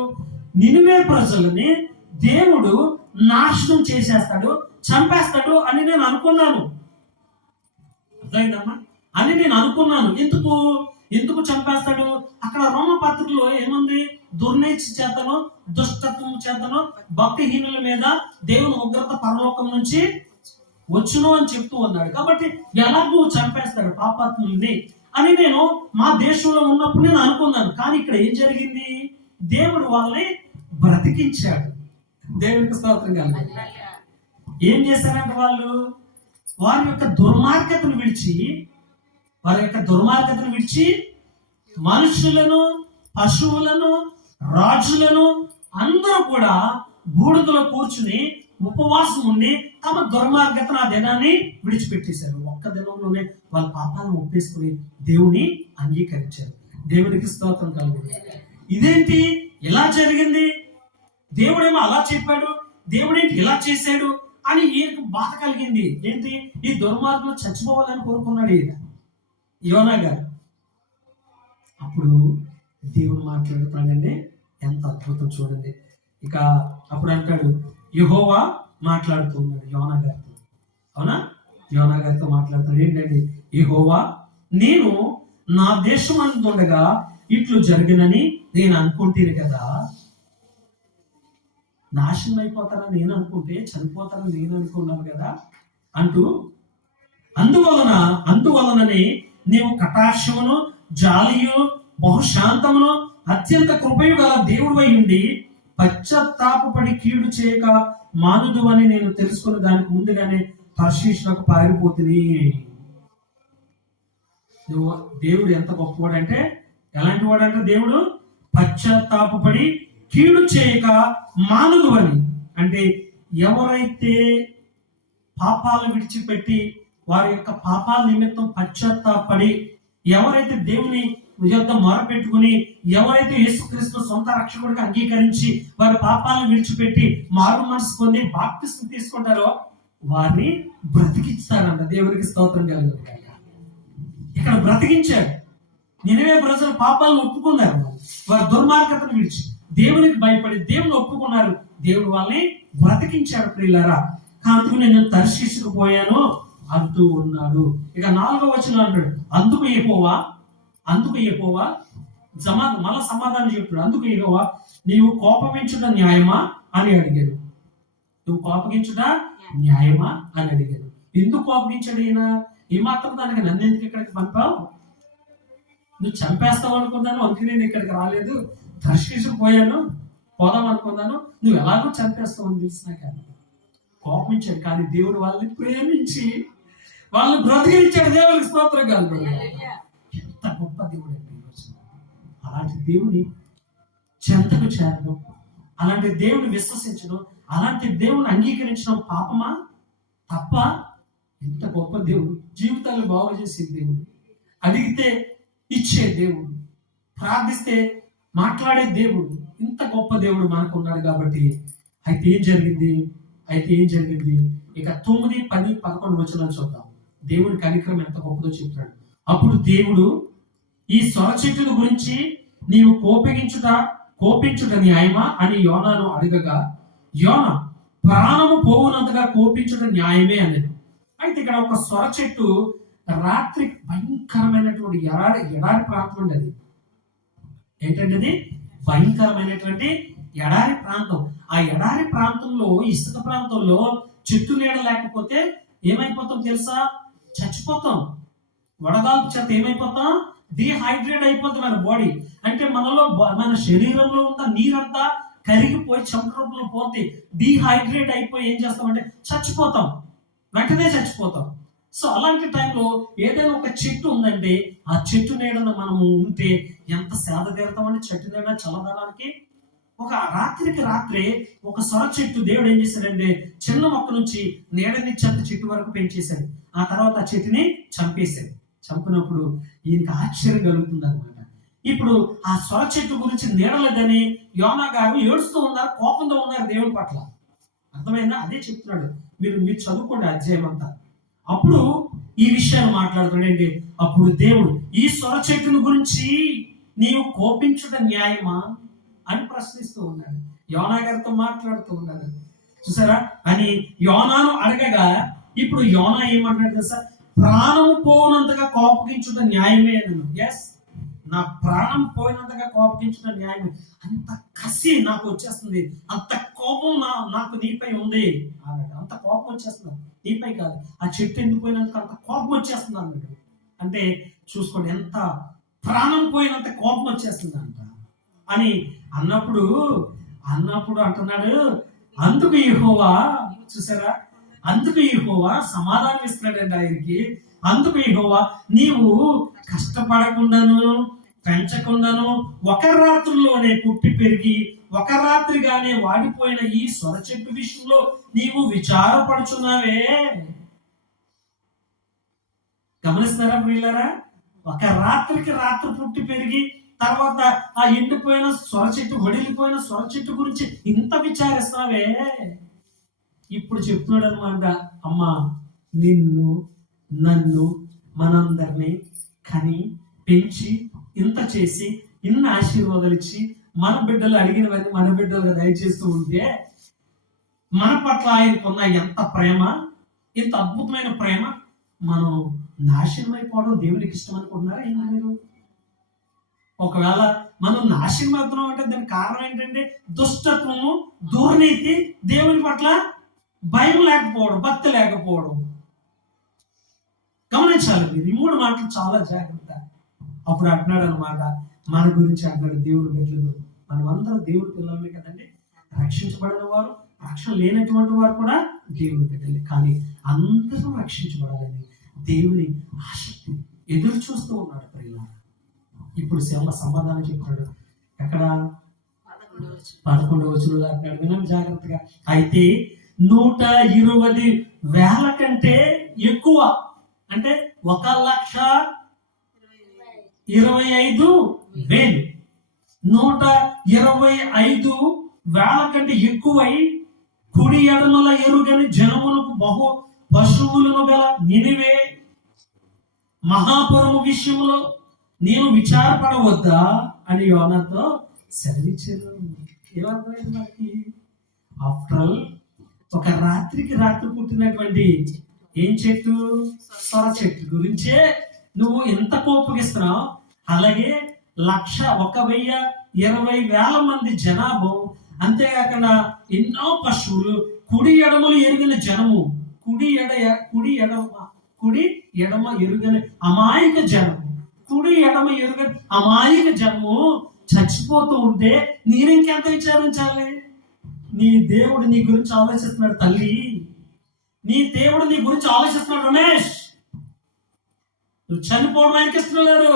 నినివే ప్రజలని దేవుడు నాశనం చేసేస్తాడు, చంపేస్తాడు అని నేను అనుకున్నాను. అర్థమైందమ్మా? అని నేను అనుకున్నాను. ఎందుకు చంపేస్తాడు? అక్కడ రోమ పత్రికలో ఏముంది? దుర్నీతి చేతను, దుష్టత్వం చేతను భక్తిహీనుల మీద దేవుని ఉగ్రత పరలోకం నుంచి వచ్చును అని చెప్తూ ఉన్నాడు. కాబట్టి ఎలాగూ చంపేస్తాడు పాపాత్ముల్ని అని నేను మా దేశంలో ఉన్నప్పుడు నేను అనుకున్నాను. కానీ ఇక్కడ ఏం జరిగింది? దేవుడు వాళ్ళని బ్రతికించాడు. దేవునికి స్తోత్రం కలుగుతుంది. ఏం చేశారంటే వాళ్ళు వారి యొక్క దుర్మార్గతను విడిచి మనుషులను, పశువులను, రాజులను అందరూ కూడా బూడిదలో కూర్చుని ఉపవాసం ఉండి తమ దుర్మార్గతను ఆ దినాన్ని విడిచిపెట్టేశారు. ఒక్క దినంలోనే వాళ్ళ పాపాలను ఒప్పేసుకుని దేవుని అంగీకరించారు. దేవునికి స్తోత్రం కలుగుతుంది. ఇదేంటి ఇలా జరిగింది? దేవుడేమో అలా చెప్పాడు, దేవుడేంటి ఇలా చేశాడు అని ఈయనకు బాధ కలిగింది. ఏంటి? ఈ దుర్మార్గులు చచ్చిపోవాలని కోరుకున్నాడు ఈయన, యోనా గారు. అప్పుడు దేవుడు మాట్లాడుతాడండి, ఎంత అద్భుతం చూడండి. ఇక అప్పుడు అంటాడు, యెహోవా మాట్లాడుతున్నాడు యోనా గారితో. అవునా? యోనా గారితో మాట్లాడుతాడు. ఏంటండి? యెహోవా నేను నా దేశమందుండగా ఇట్లు జరిగినని నేను అనుకుంటేనే కదా. నాశనం అయిపోతారని నేను అనుకుంటే చనిపోతారని నేను అనుకున్నాను కదా అంటూ, అందువలననే నీవు కటాక్షమును, జాలియు, బహుశాంతమును, అత్యంత కృపయు గల దేవుడు ఉండి పశ్చాత్తాపపడి కీడు చేయక మానుదు అని నేను తెలుసుకున్న దానికి ముందుగానే తర్షీషులకు పారిపోతుంది. దేవుడు ఎంత గొప్పవాడంటే, ఎలాంటి వాడంటే దేవుడు పశ్చాత్తాపపడి కీడు చేయక మానుదు అని. అంటే ఎవరైతే పాపాలు విడిచిపెట్టి వారి యొక్క పాపాల నిమిత్తం పశ్చాత్తాపడి ఎవరైతే దేవుని యొద్ద మొరపెట్టుకుని ఎవరైతే యేసుక్రీస్తు సొంత రక్షకుడిగా అంగీకరించి వారి పాపాలను విడిచిపెట్టి మారు మనసు పొంది బాప్తిస్మం తీసుకుంటారో వారిని బ్రతికిస్తారంట. దేవునికి స్తోత్రం కలుగుతుంది. ఇక్కడ బ్రతికించాడు. నినివే ప్రజలు పాపాలను ఒప్పుకున్నారు. వారి దుర్మార్గతను విడిచి దేవునికి భయపడి దేవుని ఒప్పుకున్నారు. దేవుడు వాళ్ళని బ్రతికించాడు. ప్రియులారా, అందుకు నేను తర్షీషుకు పోయాను అంటూ ఉన్నాడు. ఇక 4వ వచనం అంటాడు, అందుకు యెహోవా మళ్ళా సమాధానం చెప్తాడు. అందుకు యెహోవా నీవు కోపమించుట న్యాయమా అని అడిగాడు. నువ్వు కోపగించుట న్యాయమా అని అడిగాను. ఎందుకు కోపగించాడు ఈయన? ఏమాత్రం దానికి నన్ను ఎందుకు ఇక్కడికి పంపావు? నువ్వు చంపేస్తావు అనుకున్నాను, అందుకే నేను ఇక్కడికి రాలేదు. తర్షీషు పోదాం అనుకున్నాను, నువ్వు ఎలాగో చంపేస్తావు అని తెలిసినా కానీ కోపించాడు. కానీ దేవుడు వాళ్ళని ప్రేమించి వాళ్ళని బ్రతికించాడు. దేవుడికి స్తోత్రం కాదు. ఎంత గొప్ప దేవుడు అండి ఈరోజు. అలాంటి దేవుని చెంతకు చేరడం, అలాంటి దేవుని విశ్వసించడం, అలాంటి దేవుని అంగీకరించడం పాపమా? తప్ప? ఎంత గొప్ప దేవుడు. జీవితాలు బాగు చేసే దేవుడు, అడిగితే ఇచ్చే దేవుడు, ప్రార్థిస్తే మాట్లాడే దేవుడు. ఇంత గొప్ప దేవుడు మనకు ఉన్నాడు కాబట్టి అయితే ఏం జరిగింది? ఇక 9, 10, 11 వచనాలు చూద్దాం. దేవుడి కనికరం ఎంత గొప్పదో చెప్తాడు. అప్పుడు దేవుడు, ఈ సొర చెట్టుల గురించి నీవు కోపించుట న్యాయమా అని యోనాను అడగగా, యోన ప్రాణము పోవునంతగా కోపించుట న్యాయమే అనేది. అయితే ఇక్కడ ఒక సొర చెట్టు రాత్రి భయంకరమైనటువంటి ఎడారి ప్రాంతం అండి. అది ఏంటంటే అది భయంకరమైనటువంటి ఎడారి ప్రాంతం. ఆ ఎడారి ప్రాంతంలో, ఇసుక ప్రాంతంలో చెట్టు నీడ లేకపోతే ఏమైపోతాం తెలుసా? చచ్చిపోతాం. వడగాల్పు చేత ఏమైపోతాం? డిహైడ్రేట్ అయిపోతుంది మన బాడీ. అంటే మన శరీరంలో ఉన్న నీరంతా కరిగిపోయి చెమట రూపంలో పోతే డిహైడ్రేట్ అయిపోయి ఏం చేస్తామంటే చచ్చిపోతాం, వెంటనే చచ్చిపోతాం. సో అలాంటి టైంలో ఏదైనా ఒక చెట్టు ఉందంటే ఆ చెట్టు నీడను మనము ఉంటే ఎంత సేద తీరుతామంటే చెట్టు నీడ చల్లదనానికి. ఒక రాత్రే ఒక సొర చెట్టు దేవుడు ఏం చేశాడంటే చిన్న మొక్క నుంచి నీడనిచ్చేంత చెట్టు వరకు పెంచేశాడు. ఆ తర్వాత ఆ చెట్టుని చంపేశాడు. చంపినప్పుడు ఈయనకి ఆశ్చర్యం కలుగుతుంది అనమాట. ఇప్పుడు ఆ సొర చెట్టు గురించి నీడలేదని యోనా గారు ఏడుస్తూ ఉన్నారు, కోపంతో ఉన్నారు దేవుని పట్ల. అర్థమైందా? అదే చెప్తున్నాడు. మీరు చదువుకోండి అధ్యాయం అంతా. అప్పుడు ఈ విషయాలు మాట్లాడుతున్నాడండి. అప్పుడు దేవుడు, ఈ సొర చెట్టును గురించి నీవు కోపించుట న్యాయమా అని ప్రశ్నిస్తూ ఉన్నాడు. యోనా గారితో మాట్లాడుతూ ఉన్నాడు. చూసారా? అని యోనాను అడగగా ఇప్పుడు యోనా ఏమంటాడు తెలుసా? ప్రాణం పోయినంతగా కోపగించుట న్యాయమే అన్నాను. ఎస్, నా ప్రాణం పోయినంతగా కోపగించుట న్యాయమే. అంత కసి నాకు వచ్చేస్తుంది, అంత కోపం నాకు నీపై ఉంది అన్నాడు. అంత కోపం వచ్చేస్తుంది నీపై కాదు, ఆ చెట్టు ఎండిపోయినందుకు అంత కోపం వచ్చేస్తుంది అన్నాడు. అంటే చూసుకోండి, ఎంత ప్రాణం పోయినంత కోపం వచ్చేస్తుంది అంట అని అన్నప్పుడు అంటున్నాడు. అందుకు యెహోవా, చూసారా, అందుకు యెహోవా సమాధానం ఇస్తున్నాడండి ఆయనకి. అందుకు యెహోవా, నీవు కష్టపడకుండాను పెంచకుండాను ఒక రాత్రిలోనే పుట్టి పెరిగి ఒక రాత్రిగానే వాడిపోయిన ఈ సొర చెట్టు విషయంలో నీవు విచారపడుచున్నావే. గమనిస్తారా వీళ్ళారా? ఒక రాత్రికి రాత్రి పుట్టి పెరిగి తర్వాత ఆ ఎండిపోయిన సొర చెట్టు, వడిలిపోయిన సొర చెట్టు గురించి ఇంత విచారిస్తావే. ఇప్పుడు చెప్తున్నాడు అనమాట, అమ్మా నిన్ను నన్ను మనందరినీ కని పెంచి ఇంత చేసి ఇన్ని ఆశీర్వాదాలు ఇచ్చి మన బిడ్డలు అడిగినవన్నీ మన బిడ్డలుగా దయచేస్తూ ఉంటే మన పట్ల ఆయనకున్న ఎంత ప్రేమ, ఇంత అద్భుతమైన ప్రేమ, మనం నాశనం అయిపోవడం దేవునికి ఇష్టం అనుకుంటున్నారా ఏంటి మీరు? ఒకవేళ మనం నాశనం అవుతున్నాం అంటే దానికి కారణం ఏంటంటే దుష్టత్వము, దుర్నీతి, దేవుని పట్ల భయం లేకపోవడం, భక్తి లేకపోవడం. గమనించాలి మీరు ఈ 3 మాటలు చాలా జాగ్రత్త. అప్పుడు అంటున్నాడు అనమాట, మన గురించి అంటాడు, దేవుడు బిడ్డలు మనమందరం దేవుడి పిల్లలమే కదండి. రక్షించబడిన వారు, రక్షణ లేనటువంటి వారు కూడా దేవుడి బిడ్డలే. కానీ అందరూ రక్షించబడాలని దేవుని ఆసక్తి ఎదురు చూస్తూ ఉన్నాడు ప్రియులారా. ఇప్పుడు సమాధానం చెప్తాడు. ఎక్కడ? 11వ వచనంలో అంటున్నాడు, వినండి జాగ్రత్తగా. అయితే 120,000 కంటే ఎక్కువ, అంటే 1,25,000, 125,000 కంటే ఎక్కువై కుడి ఎడమల ఎరుగని జనములకు బహు పశువులను గల నినివే మహాపురము విషయంలో నేను విచారపడవద్దా అని యోనాతో సెలవిచ్చాను. ఏమర్థమైంది మనకి? ఆఫ్టర్ ఆల్ ఒక రాత్రికి రాత్రి పుట్టినటువంటి ఏం చెట్టు? సొర చెట్టు గురించే నువ్వు ఎంత కోపగిస్తున్నావు. అలాగే 1,20,000 మంది జనాభా, అంతేకాకుండా ఎన్నో పశువులు, కుడి ఎడమలు ఎరుగని జనము, కుడి ఎడమ ఎరుగని అమాయక జనము, కుడి ఎడమ ఎరుగని అమాయక జనము చచ్చిపోతూ ఉంటే నేనింకెంత విచారించాలి? నీ దేవుడు నీ గురించి ఆలోచిస్తున్నాడు తల్లి, నీ దేవుడు నీ గురించి ఆలోచిస్తున్నాడు రమేష్. నువ్వు చనిపోవడం ఆయనకి ఇష్టం లేదు.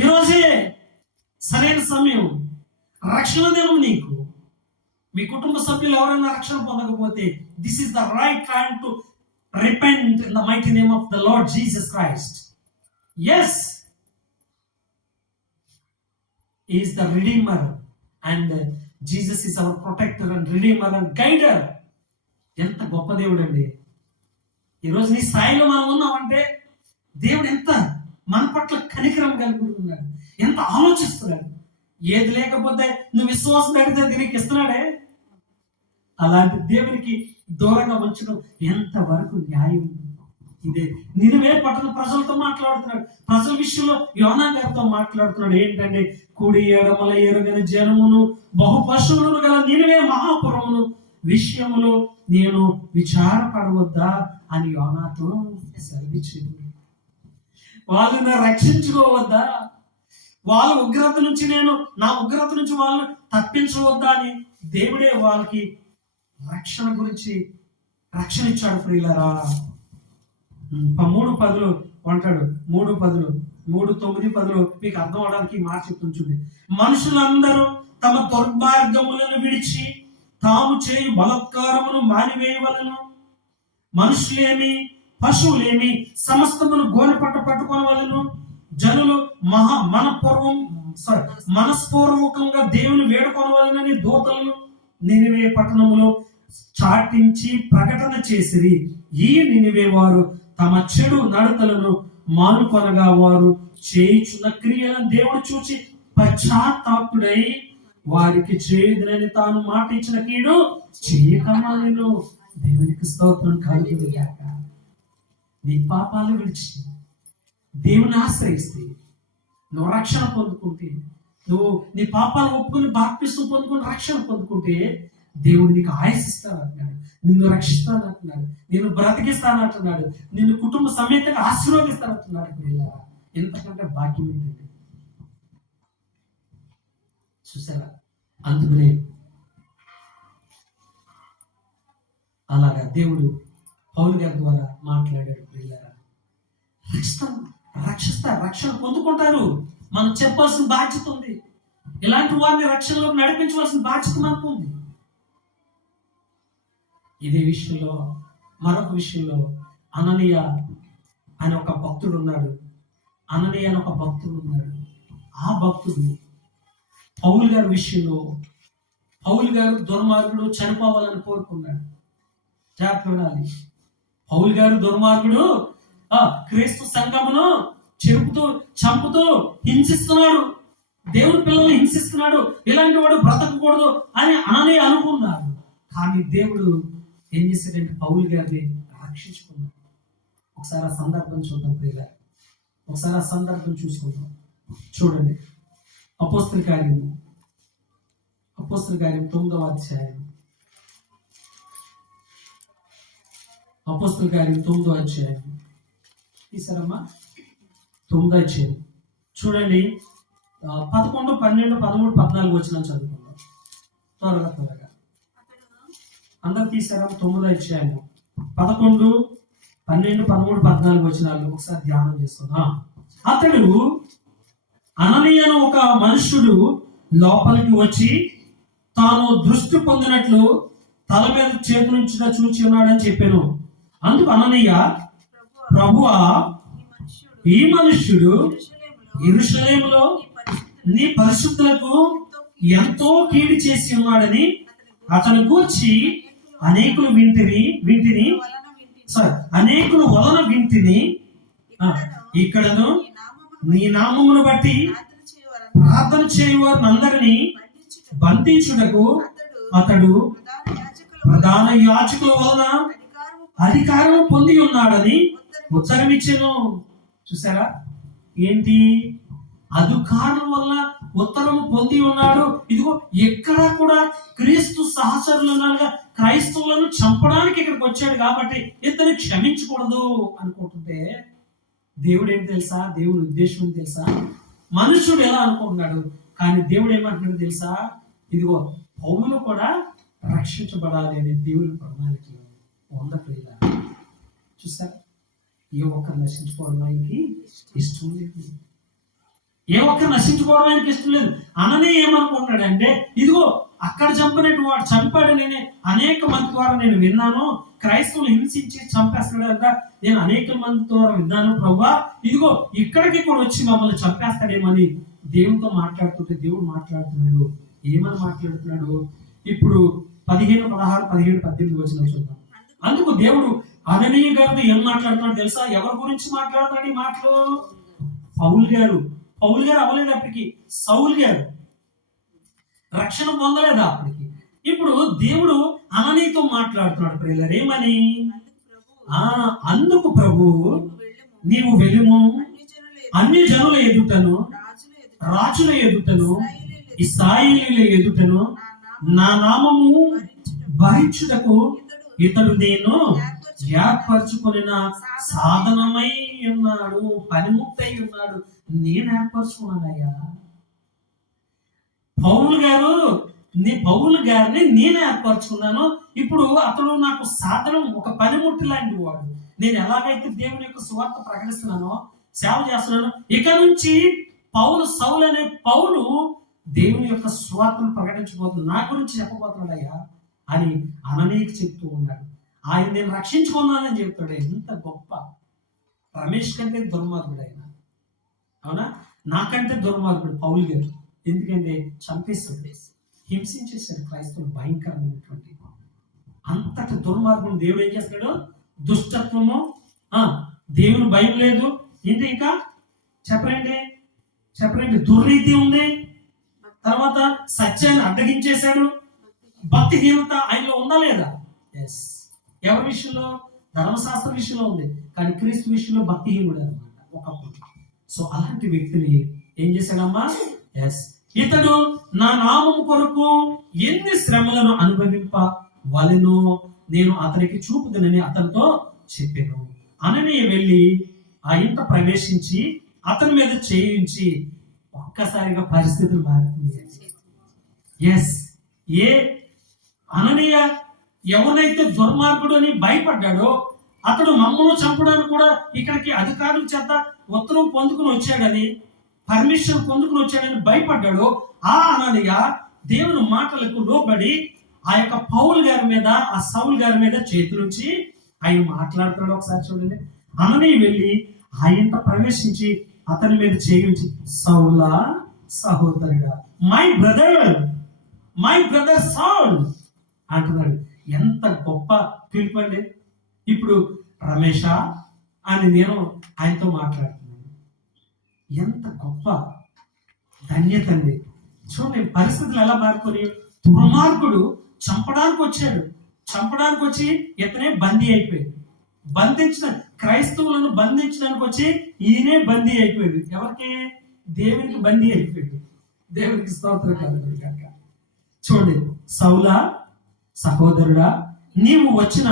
ఈరోజే సరైన సమయం, రక్షణ దినం నీకు. మీ కుటుంబ సభ్యులు ఎవరైనా రక్షణ పొందకపోతే this is the right time to repent in the mighty name of the Lord Jesus Christ. Yes, he is the redeemer and Jesus is our protector and redeemer and guider. ఎంత గొప్ప దేవుడు అండి. ఈరోజు నీ స్థాయిలో మనం ఉన్నామంటే దేవుడు ఎంత మన పట్ల కనికరం కలిగి ఉన్నాడు, ఎంత ఆలోచిస్తున్నాడు. ఏది లేకపోతే నువ్వు విశ్వాసం అడిగితే దీనికి ఇస్తున్నాడే. అలాంటి దేవునికి దూరంగా ఉంచడం ఎంతవరకు న్యాయం? ఇదే నినివే పట్టణ ప్రజలతో మాట్లాడుతున్నాడు, ప్రజల విషయంలో యోనా గారితో మాట్లాడుతున్నాడు. ఏంటంటే కుడి ఎడమల ఎరుగని జనమును బహు పశువులను గల నినివే మహాపురమును విషయములో నేను విచారపడవద్దా అని యోనాతో సెలవిచ్చింది. వాళ్ళని రక్షించుకోవద్దా? వాళ్ళ ఉగ్రత నుంచి నా ఉగ్రత నుంచి వాళ్ళని తప్పించవద్దా అని దేవుడే వాళ్ళకి రక్షణ గురించి రక్షణ ఇచ్చాడు. ప్రియులారా, 3:10 అంటాడు, 3:10, 3:9-10 మీకు అర్థం అవడానికి మాట చెప్తుంటుంది. మనుషులందరూ తమ దుర్మార్గములను విడిచి తాము చేయు బలత్కారమును మానివేయవలను. మనుషులేమి పశువులేమి సమస్తమును గోనెపట్ట పట్టుకోవలను. జనులు మనస్పూర్వకంగా దేవుని వేడుకొనవలనని దూతలను నినివే పట్టణములో చాటించి ప్రకటన చేసిరి. ఈ నినివే వారు తమ చెడు నడతలను మానుకొనగా వారు చేయుచున్న క్రియలను దేవుడు చూచి పశ్చాత్తాపుడై వారికి చేయదునని తాను మాట ఇచ్చిన కీడు చేయకమానెను. దేవునికి స్తోత్రం కలుగునుగాక. నీ పాపాలు విడిచి దేవుని ఆశ్రయిస్తే, నువ్వు రక్షణ పొందుకుంటే, నువ్వు నీ పాపాలు ఒప్పుకుని బాప్తిస్మం పొందుకుని రక్షణ పొందుకుంటే దేవుడు నీకు ఆయుసిస్తానంటున్నాడు, నిన్ను రక్షిస్తానంటున్నాడు, నేను బ్రతికిస్తానంటున్నాడు, నిన్ను కుటుంబ సమేతంగా ఆశీర్వదిస్తానంటున్నాడు. ఎంతకంటే భాగ్యం ఏంటంటే చూసారా? అందుకనే అలాగా దేవుడు పౌలు గారి ద్వారా మాట్లాడాడు. రక్షణ పొందుకుంటారు. మనం చెప్పాల్సిన బాధ్యత ఉంది. ఇలాంటి వారిని రక్షణలోకి నడిపించవలసిన బాధ్యత మనకు ఉంది. ఇదే విషయంలో మరొక విషయంలో అననీయ అని ఒక భక్తుడు ఉన్నాడు. ఆ భక్తుడు పౌలు గారి విషయంలో, పౌలు గారు దుర్మార్గుడు చనిపోవాలని కోరుకున్నాడు. జాగ్రత్త వినాలి. పౌలు గారు దుర్మార్గుడు, క్రీస్తు సంఘమును చంపుతూ హింసిస్తున్నాడు, దేవుని పిల్లల్ని హింసిస్తున్నాడు, ఇలాంటి వాడు బ్రతకకూడదు అని అననే అనుకున్నాడు. కానీ దేవుడు ఏం చేశాడంటే పౌలు గారిని రక్షించుకున్నాడు. ఒకసారి ఆ సందర్భం చూద్దాం ప్రియులారా, ఒకసారి ఆ సందర్భం చూసుకుందాం. చూడండి, అపోస్తల కార్యం 9వ అధ్యాయం. అపోస్తల కార్యం 9వ అధ్యాయం తీసారమ్మా, 9వ అధ్యాయం చూడండి. 11, 12, 13, 14 వచ్చిన చదువుకుందాం త్వరగా. అందరు తీసారా? 9వ అధ్యాయం 11, 12, 13, 14 వచనాలు ఒకసారి ధ్యానం చేసుకుందాం. అతడు అననీయను ఒక మనుష్యుడు లోపలికి వచ్చి తాను దృష్టి పొందినట్లు తల మీద చేతులుంచిన చూచి ఉన్నాడని చెప్పాను. అందుకు అననీయ, ప్రభువా, ఈ మనుష్యుడు యెరూషలేములో నీ పరిశుద్ధులకు ఎంతో కీడు చేసి ఉన్నాడని అతను గూర్చి అనేకులు వలన వింటిని, ఇక్కడను నీ నామమును బట్టి ప్రార్థన చేయువారిని అందరినీ బంధించుటకు అతడు ప్రధాన యాజకుల వలన అధికారం పొంది ఉన్నాడని ఉత్తరమిచ్చెను. చూసారా? ఏంటి? అధికారం వల్ల ఉత్తరము పొంది ఉన్నాడు. ఇదిగో ఎక్కడ కూడా క్రీస్తు సహచరులుగా క్రైస్తవులను చంపడానికి ఇక్కడికి వచ్చాడు కాబట్టి ఇతను క్షమించకూడదు అనుకుంటుంటే, దేవుడు ఏంటి తెలుసా? దేవుడి ఉద్దేశం ఏంటి తెలుసా? మనుషుడు ఎలా అనుకుంటున్నాడు, కానీ దేవుడు ఏమంటున్నాడు తెలుసా? ఇదిగో పౌలు కూడా రక్షించబడాలి అనే దేవుని ప్రణాళిక వంద ప్రియుల. చూసారా, ఏ ఒక్కరు నశించుకోవడం ఆయనకి ఇష్టం లేదు. ఏ ఒక్కరు నశించుకోవడం ఆయనకి ఇష్టం లేదు. అననే ఏమనుకుంటున్నాడంటే, ఇదిగో అక్కడ చంపినట్టు వాడు చంపాడని అనేక మంది ద్వారా నేను విన్నాను. క్రైస్తవులు హింసించి చంపేస్తాడంట, నేను అనేక మంది ద్వారా విన్నాను. ప్రభువా, ఇదిగో ఇక్కడికి కూడా వచ్చి మమ్మల్ని చంపేస్తాడేమని దేవునితో మాట్లాడుతుంటే, దేవుడు మాట్లాడుతున్నాడు. ఏమని మాట్లాడుతున్నాడు? ఇప్పుడు 15, 16, 17, 18 వచనం చూద్దాం. అందుకు దేవుడు అననీయ గారితో ఏం మాట్లాడుతున్నాడు తెలుసా? ఎవరి గురించి మాట్లాడుతున్నాడు ఈ మాటలు? పౌలు గారు అవ్వలేదు అప్పటికి, సౌలు గారు రక్షణ పొందలేదా అప్పటికి. ఇప్పుడు దేవుడు అననీతో మాట్లాడుతున్నాడు ప్రియులారా, ఏమని? అందుకు ప్రభు నీవు వెళ్ళుము, అన్ని జనుల ఎదుటను, రాజుల ఎదుటను, ఇశ్రాయేలీయుల ఎదుటను నా నామము భరించుటకు ఇతడు నేను ఏర్పరచుకున్న సాధనమై ఉన్నాడు, పనిముట్టై ఉన్నాడు. నేను ఏర్పరచుకున్నానయ్యా. పౌలు గారిని నేను ఏర్పరచుకున్నాను. ఇప్పుడు అతడు నాకు సాధనం, ఒక పనిముట్టు లాంటి వాడు. నేను ఎలాగైతే దేవుని యొక్క సువార్త ప్రకటిస్తున్నానో, సేవ చేస్తున్నాను, ఇక నుంచి సౌలు అనే పౌలు దేవుని యొక్క సువార్తను ప్రకటించబోతున్నాడు, నా గురించి చెప్పబోతున్నాడయ్యా అని అననీకి చెప్తూ ఉన్నాడు. ఆయన నేను రక్షించుకున్నానని చెప్తాడు. ఎంత గొప్ప! రమేష్ కంటే దుర్మార్గుడు ఆయన, అవునా? నాకంటే దుర్మార్గుడు పౌలు గారు. ఎందుకంటే చంపేస్తాడు, హింసించేశాడు క్రైస్తవులు భయంకరమైనటువంటి. అంతటి దుర్మార్గుడు దేవుడు ఏం చేస్తాడు? దుష్టత్వము, దేవుని భయం లేదు, ఏంటి ఇంకా చెప్పండి, దుర్నీతి ఉంది, తర్వాత సత్యాన్ని అడ్డగించేశాడు, భక్తిహీనత ఆయనలో ఉందా లేదా? ఎస్. ఎవరి విషయంలో? ధర్మశాస్త్ర విషయంలో ఉంది, కానీ క్రీస్తు విషయంలో భక్తిహీనుడు అనమాట ఒకప్పుడు. సో అలాంటి వ్యక్తిని ఏం చేశాడమ్మా? ఎస్. ఇతడు నా నామము కొరకు ఎన్ని శ్రమలను అనుభవింప వలెనో నేను అతనికి చూపుదనని అతనితో చెప్పాను. అననీయ వెళ్ళి ఆ ఇంట ప్రవేశించి అతని మీద చేయించి ఒక్కసారిగా పరిస్థితులు మారుతుంది. ఎస్. ఏ అననీయ ఎవరైతే దుర్మార్గుడు అని భయపడ్డాడో, అతడు మమ్మల్ని చంపడానికి కూడా ఇక్కడికి అధికారుల చేత ఉత్తరం పొందుకుని వచ్చాడని, పర్మిషన్ పొందుకుని వచ్చాడని భయపడ్డాడో, ఆ అననీయ దేవుని మాటలకు లోబడి ఆ యొక్క పౌలు గారి మీద, ఆ సౌలు గారి మీద చేతులుంచి ఆయన మాట్లాడుతున్నాడు. ఒకసారి చూడండి. అననీయ వెళ్ళి ఆ ఇంట ప్రవేశించి అతని మీద చేయించి, సౌలా సహోదరుడా, మై బ్రదర్ సౌల్ అంటున్నాడు. ఎంత గొప్ప పిలుపు అండి! ఇప్పుడు రమేష అని నేను ఆయనతో మాట్లాడుతున్నాను. ఎంత గొప్ప ధన్యత అండి! చూడండి పరిస్థితులు ఎలా మారిపోయి. దుర్మార్గుడు చంపడానికి వచ్చి ఇతనే బందీ అయిపోయాడు. క్రైస్తవులను బంధించడానికి వచ్చి ఈయనే బందీ అయిపోయాడు. ఎవరికి? దేవునికి బందీ అయిపోయాడు. దేవునికి స్తోత్రం కలుగును గాక. చూడండి, సౌలా సహోదరుడా, నీవు వచ్చిన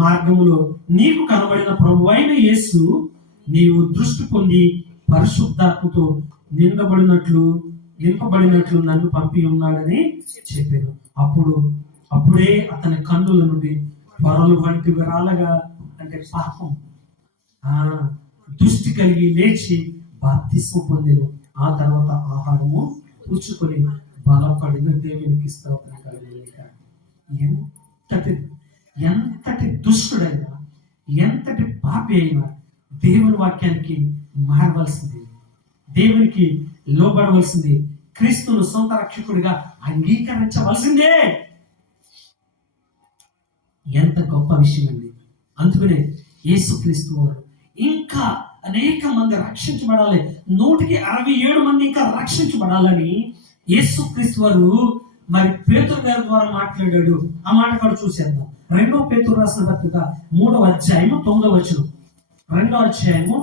మార్గములో నీకు కనబడిన ప్రభువైన యేసు నీవు దృష్టి పొంది పరిశుద్ధాత్మతో నింపబడినట్లు నన్ను పంపి ఉన్నాడని చెప్పాను. అప్పుడే అతని కన్నుల నుండి పొరలు వంటి విరాలగా, అంటే పాపం దృష్టి కలిగి లేచి బాప్తిస్మం పొందెను. ఆ తర్వాత ఆహారము పుచ్చుకొని బలపడిన. దేవునికి స్తోత్రం కలుగును గాక. ఎంతటి దుష్టుడైనా, ఎంతటి పాపి అయినా దేవుని వాక్యానికి మారవలసింది, దేవునికి లోబడవలసింది, క్రీస్తును సొంత రక్షకుడిగా అంగీకరించవలసిందే. ఎంత గొప్ప విషయం అండి! అందుకనే యేసుక్రీస్తు వారు ఇంకా అనేక మంది రక్షించబడాలి, 167 మంది ఇంకా రక్షించబడాలని యేసుక్రీస్తు వారు మరి పేతురు గారి ద్వారా మాట్లాడాడు. ఆ మాట కూడా చూసేద్దాం. 2వ పేతురు రాసిన పత్రిక 3వ అధ్యాయము 9వ వచనం. 2వ అధ్యాయము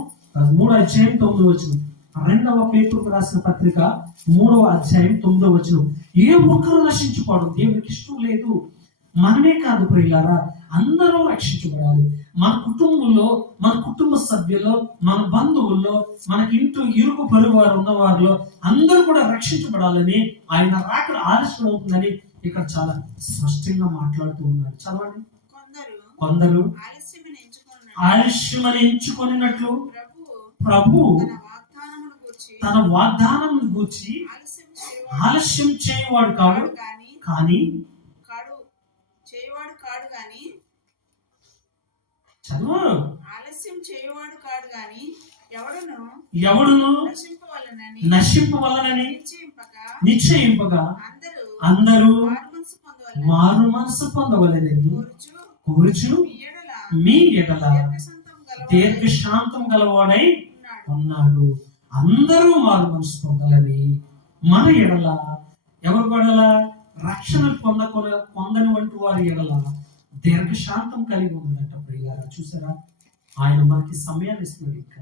3వ అధ్యాయం 9వ వచనం. రెండవ పేతురుకు రాసిన పత్రిక 3వ అధ్యాయం 9వ వచనం. ఏ ఒక్కరు నశించుకోవడం దేవునికి ఇష్టం లేదు. మనమే కాదు ప్రియులారా, అందరూ రక్షించబడాలి. మన కుటుంబంలో, మన కుటుంబ సభ్యుల్లో, మన బంధువుల్లో, మనకి ఇంటూ ఇరుగు పొరుగు వారు ఉన్న వారిలో అందరూ కూడా రక్షించబడాలని, ఆయన రాకడ ఆలస్యం అవుతుందని ఇక్కడ చాలా స్పష్టంగా మాట్లాడుతూ ఉన్నాడు. చదవండి. కొందరు ఆలస్యమని ఎంచుకొనినట్లు ప్రభు తన వాగ్దానం గూర్చి ఆలస్యం చేయవాడు కాడు కానీ చదువు. ఆలస్యం చేయవాడు కాడు గాని ఎవడును నశింపవలనని నిశ్చయింపగా అందరూ మారు మనసు పొందవలనని కోరుచు మీ ఎడల దీర్ఘశాంతం గలవాడై ఉన్నాడు. అందరూ మారు మనసు పొందాలని మన ఎడల, ఎవరు పడల రక్షణ పొందని వంటి వారి ఎడల దీర్ఘశాంతం కలిగి ఉందంట ప్రియులారా. చూసారా, ఆయన మనకి సమయాన్ని ఇస్తున్నాడు. ఇంకా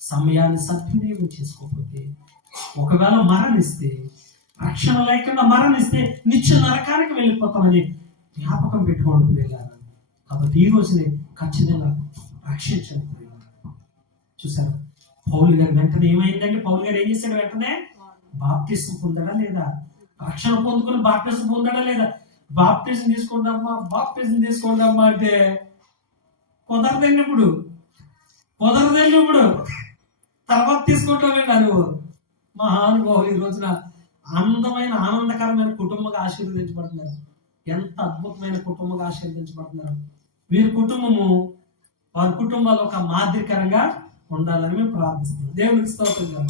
సమయాన్ని సద్వినియోగం చేసుకోకపోతే, ఒకవేళ మరణిస్తే, రక్షణ లేకుండా మరణిస్తే నిత్య నరకానికి వెళ్ళిపోతామని జ్ఞాపకం పెట్టుకోండి ప్రియులారా. కాబట్టి ఈ రోజునే ఖచ్చితంగా రక్షించండి ప్రియులారా. చూసారా, పౌలు గారు వెంటనే ఏమైందంటే, పౌలు గారు ఏం చేశాడు? వెంటనే బాప్టిజం పొందాడా లేదా? రక్షణ పొందుకుని బాప్టిజం పొందాడా లేదా? బాప్టిజం తీసుకోండమ్మా అంటే కుదరదండి. ఇప్పుడు తర్వాత తీసుకుంటామండి. నువ్వు మహానుభావులు ఈ రోజున అందమైన ఆనందకరమైన కుటుంబంగా ఆశీర్వదించబడుతున్నారు. ఎంత అద్భుతమైన కుటుంబంగా ఆశీర్వదించబడుతున్నారు. వీరి కుటుంబము, వారి కుటుంబాలు ఒక మాదిరికరంగా ఉండాలని మేము ప్రార్థిస్తున్నాం. దేవునికి స్తోత్రం.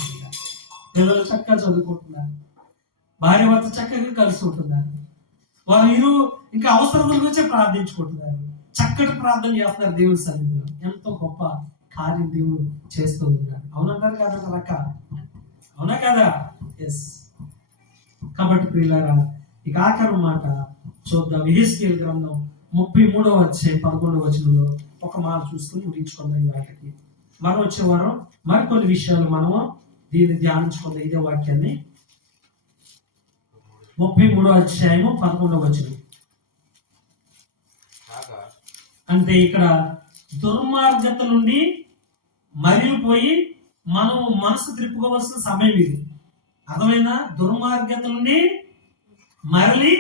పిల్లలు చక్కగా చదువుకుంటున్నారు, భార్య భర్త చక్కగా కలిసి ఉంటున్నారు, వారు ఇంకా అవసరతల గురించి ప్రార్థించుకుంటున్నారు, చక్కటి ప్రార్థన చేస్తున్నారు దేవుడి సన్నిధిలో. ఎంతో గొప్ప కార్యం దేవుడు చేస్తూ ఉన్నాడు. అవునంటారు కదా రక? అవునా కదా? ఎస్. కాబట్టి ప్రియులారా, ఇక ఆఖరి మాట చూద్దాం. యెహెజ్కేలు గ్రంథం 33వ అధ్యాయం 11వ వచనంలో ఒక మాట చూసుకుని ముగించుకుందాం. ఈ వాటికి మనం వచ్చే వారం మరికొన్ని విషయాలు మనము దీన్ని ధ్యానించుకుందాం. ఇదే వాక్యాన్ని 33వ అధ్యాయము 11వ వచనం. అంటే ఇక్కడ దుర్మార్గత నుండి మరిలిపోయి మనం మనసు త్రిప్పుకోవాల్సిన సమయం ఇది. అర్థమైందా? దుర్మార్గత నుండి మరలి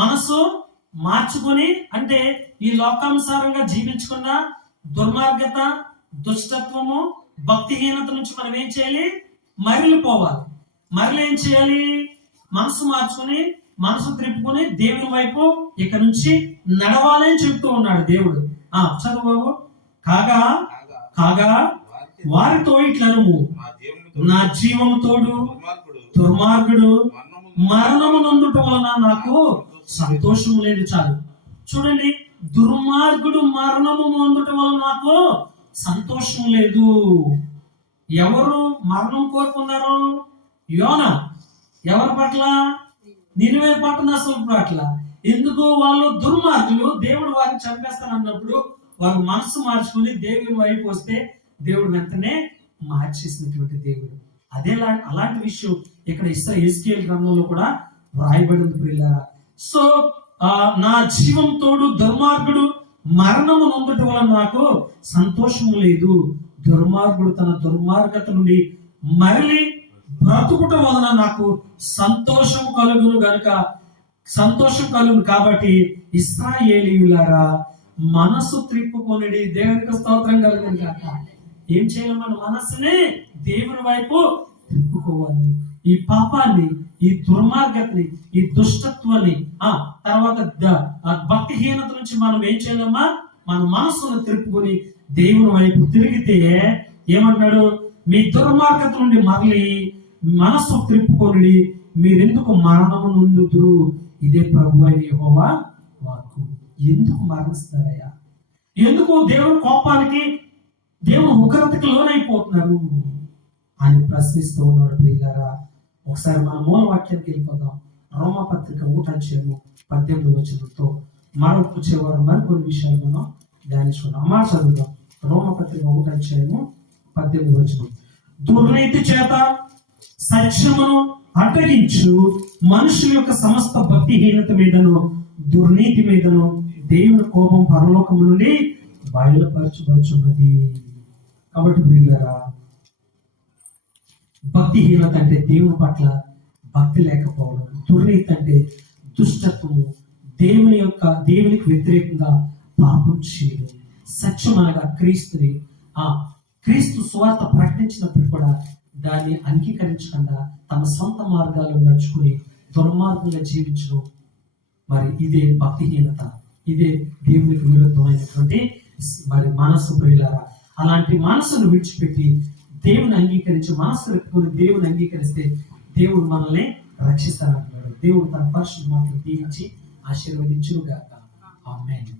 మనసు మార్చుకొని, అంటే ఈ లోకానుసారంగా జీవించకుండా దుర్మార్గత, దుష్టత్వము, భక్తిహీనత నుంచి మనం ఏం చేయాలి? మరలిపోవాలి. మరలి ఏం చేయాలి? మనసు మార్చుకుని, మనసు త్రిప్పుకొని దేవుని వైపు ఇక నుంచి నడవాలని చెప్తూ ఉన్నాడు దేవుడు. చదువు బాబు. కాగా వారితో ఇట్లను, నా జీవము తోడు దుర్మార్గుడు మరణము నందుట వలన నాకు సంతోషం లేదు. చాలు. చూడండి, దుర్మార్గుడు మరణము నందుట వలన నాకు సంతోషం లేదు. ఎవరు మరణం కోరుకున్నారు? యోనా. ఎవరి పట్ల? నినివే పట్టణస్థుల పట్ల. ఎందుకు? వాళ్ళు దుర్మార్గులు. దేవుడు వారిని చంపేస్తానన్నప్పుడు వారు మనసు మార్చుకుని దేవుని వైపు వస్తే దేవుడు వెంటనే మార్చేసినటువంటి దేవుడు. అలాంటి విషయం ఇక్కడ యెహెజ్కేలు గ్రంథంలో కూడా వ్రాయబడింది ప్రియులారా. సో నా జీవం తోడు దుర్మార్గుడు మరణము నొందుట వలన నాకు సంతోషము లేదు. దుర్మార్గుడు తన దుర్మార్గత నుండి మరలి బ్రతుకుట వలన నాకు సంతోషం కలుగును కాబట్టి ఇశ్రాయేలీయులారా మనసు త్రిప్పుకొనిడి. దేవునికి స్తోత్రం కలుగును గాక. ఏం చేయాలి? మన మనస్సుని దేవుని వైపు తిప్పుకోవాలి. ఈ పాపాన్ని, ఈ దుర్మార్గతని, ఈ దుష్టత్వాన్ని, తర్వాత భక్తిహీనత నుంచి మనం ఏం చేయాలమ్మా? మన మనస్సును తిప్పుకొని దేవుని వైపు తిరిగితే ఏమంటాడు? మీ దుర్మార్గత నుండి మరలి మనస్సు త్రిప్పుకొని మీరెందుకు మరణము నొందుదురు? ఇదే ప్రభువైన యెహోవా వాక్కు. ఎందుకు మరణిస్తారయ్యా? ఎందుకు దేవుని కోపానికి, దేవుని ఉగ్రతకి లోనైపోతున్నారు అని ప్రశ్నిస్తూ ఉన్నాడు ప్రియులారా. ఒకసారి మన మూల వాక్యానికి వెళ్ళిపోదాం. రోమపత్రిక 1వ అధ్యాయము 18వ వచనంతో వచ్చేవారు మరికొన్ని విషయాలు మనం ధ్యానించుకుందాం. అమ్మా చదువుదాం. రోమపత్రిక 1వ అధ్యాయము 18వ వచనం. దుర్నీతి చేత సత్యమును అడ్డగించు మనుషుల యొక్క సమస్త భక్తిహీనత మీదను దుర్నీతి మీదను దేవుని కోపం పరలోకము నుండి బయలుపరచబడుచున్నది. కాబట్టి ప్రియులారా, భక్తిహీనత అంటే దేవుని పట్ల భక్తి లేకపోవడం, దుర్నీతి అంటే దుష్టత్వము, దేవునికి వ్యతిరేకంగా పాపం చేయడం, సత్యం అనగా క్రీస్తు సువార్త ప్రకటించినప్పుడు కూడా దాన్ని అంగీకరించకుండా తమ సొంత మార్గాల్లో నడుచుకుని దుర్మార్గంగా జీవించడం, మరి ఇదే భక్తిహీనత, ఇదే దేవునికి విరుద్ధమైనటువంటి మరి మనస్సు. ప్రియులారా, అలాంటి మనసును విడిచిపెట్టి దేవుని అంగీకరించి మనస్సు పెట్టుకుని దేవుని అంగీకరిస్తే దేవుడు మనల్ని రక్షిస్తానంటున్నాడు. దేవుడు తన పరిశుద్ధ మాటలు దీవించి ఆశీర్వదించును గాక. ఆమేన్.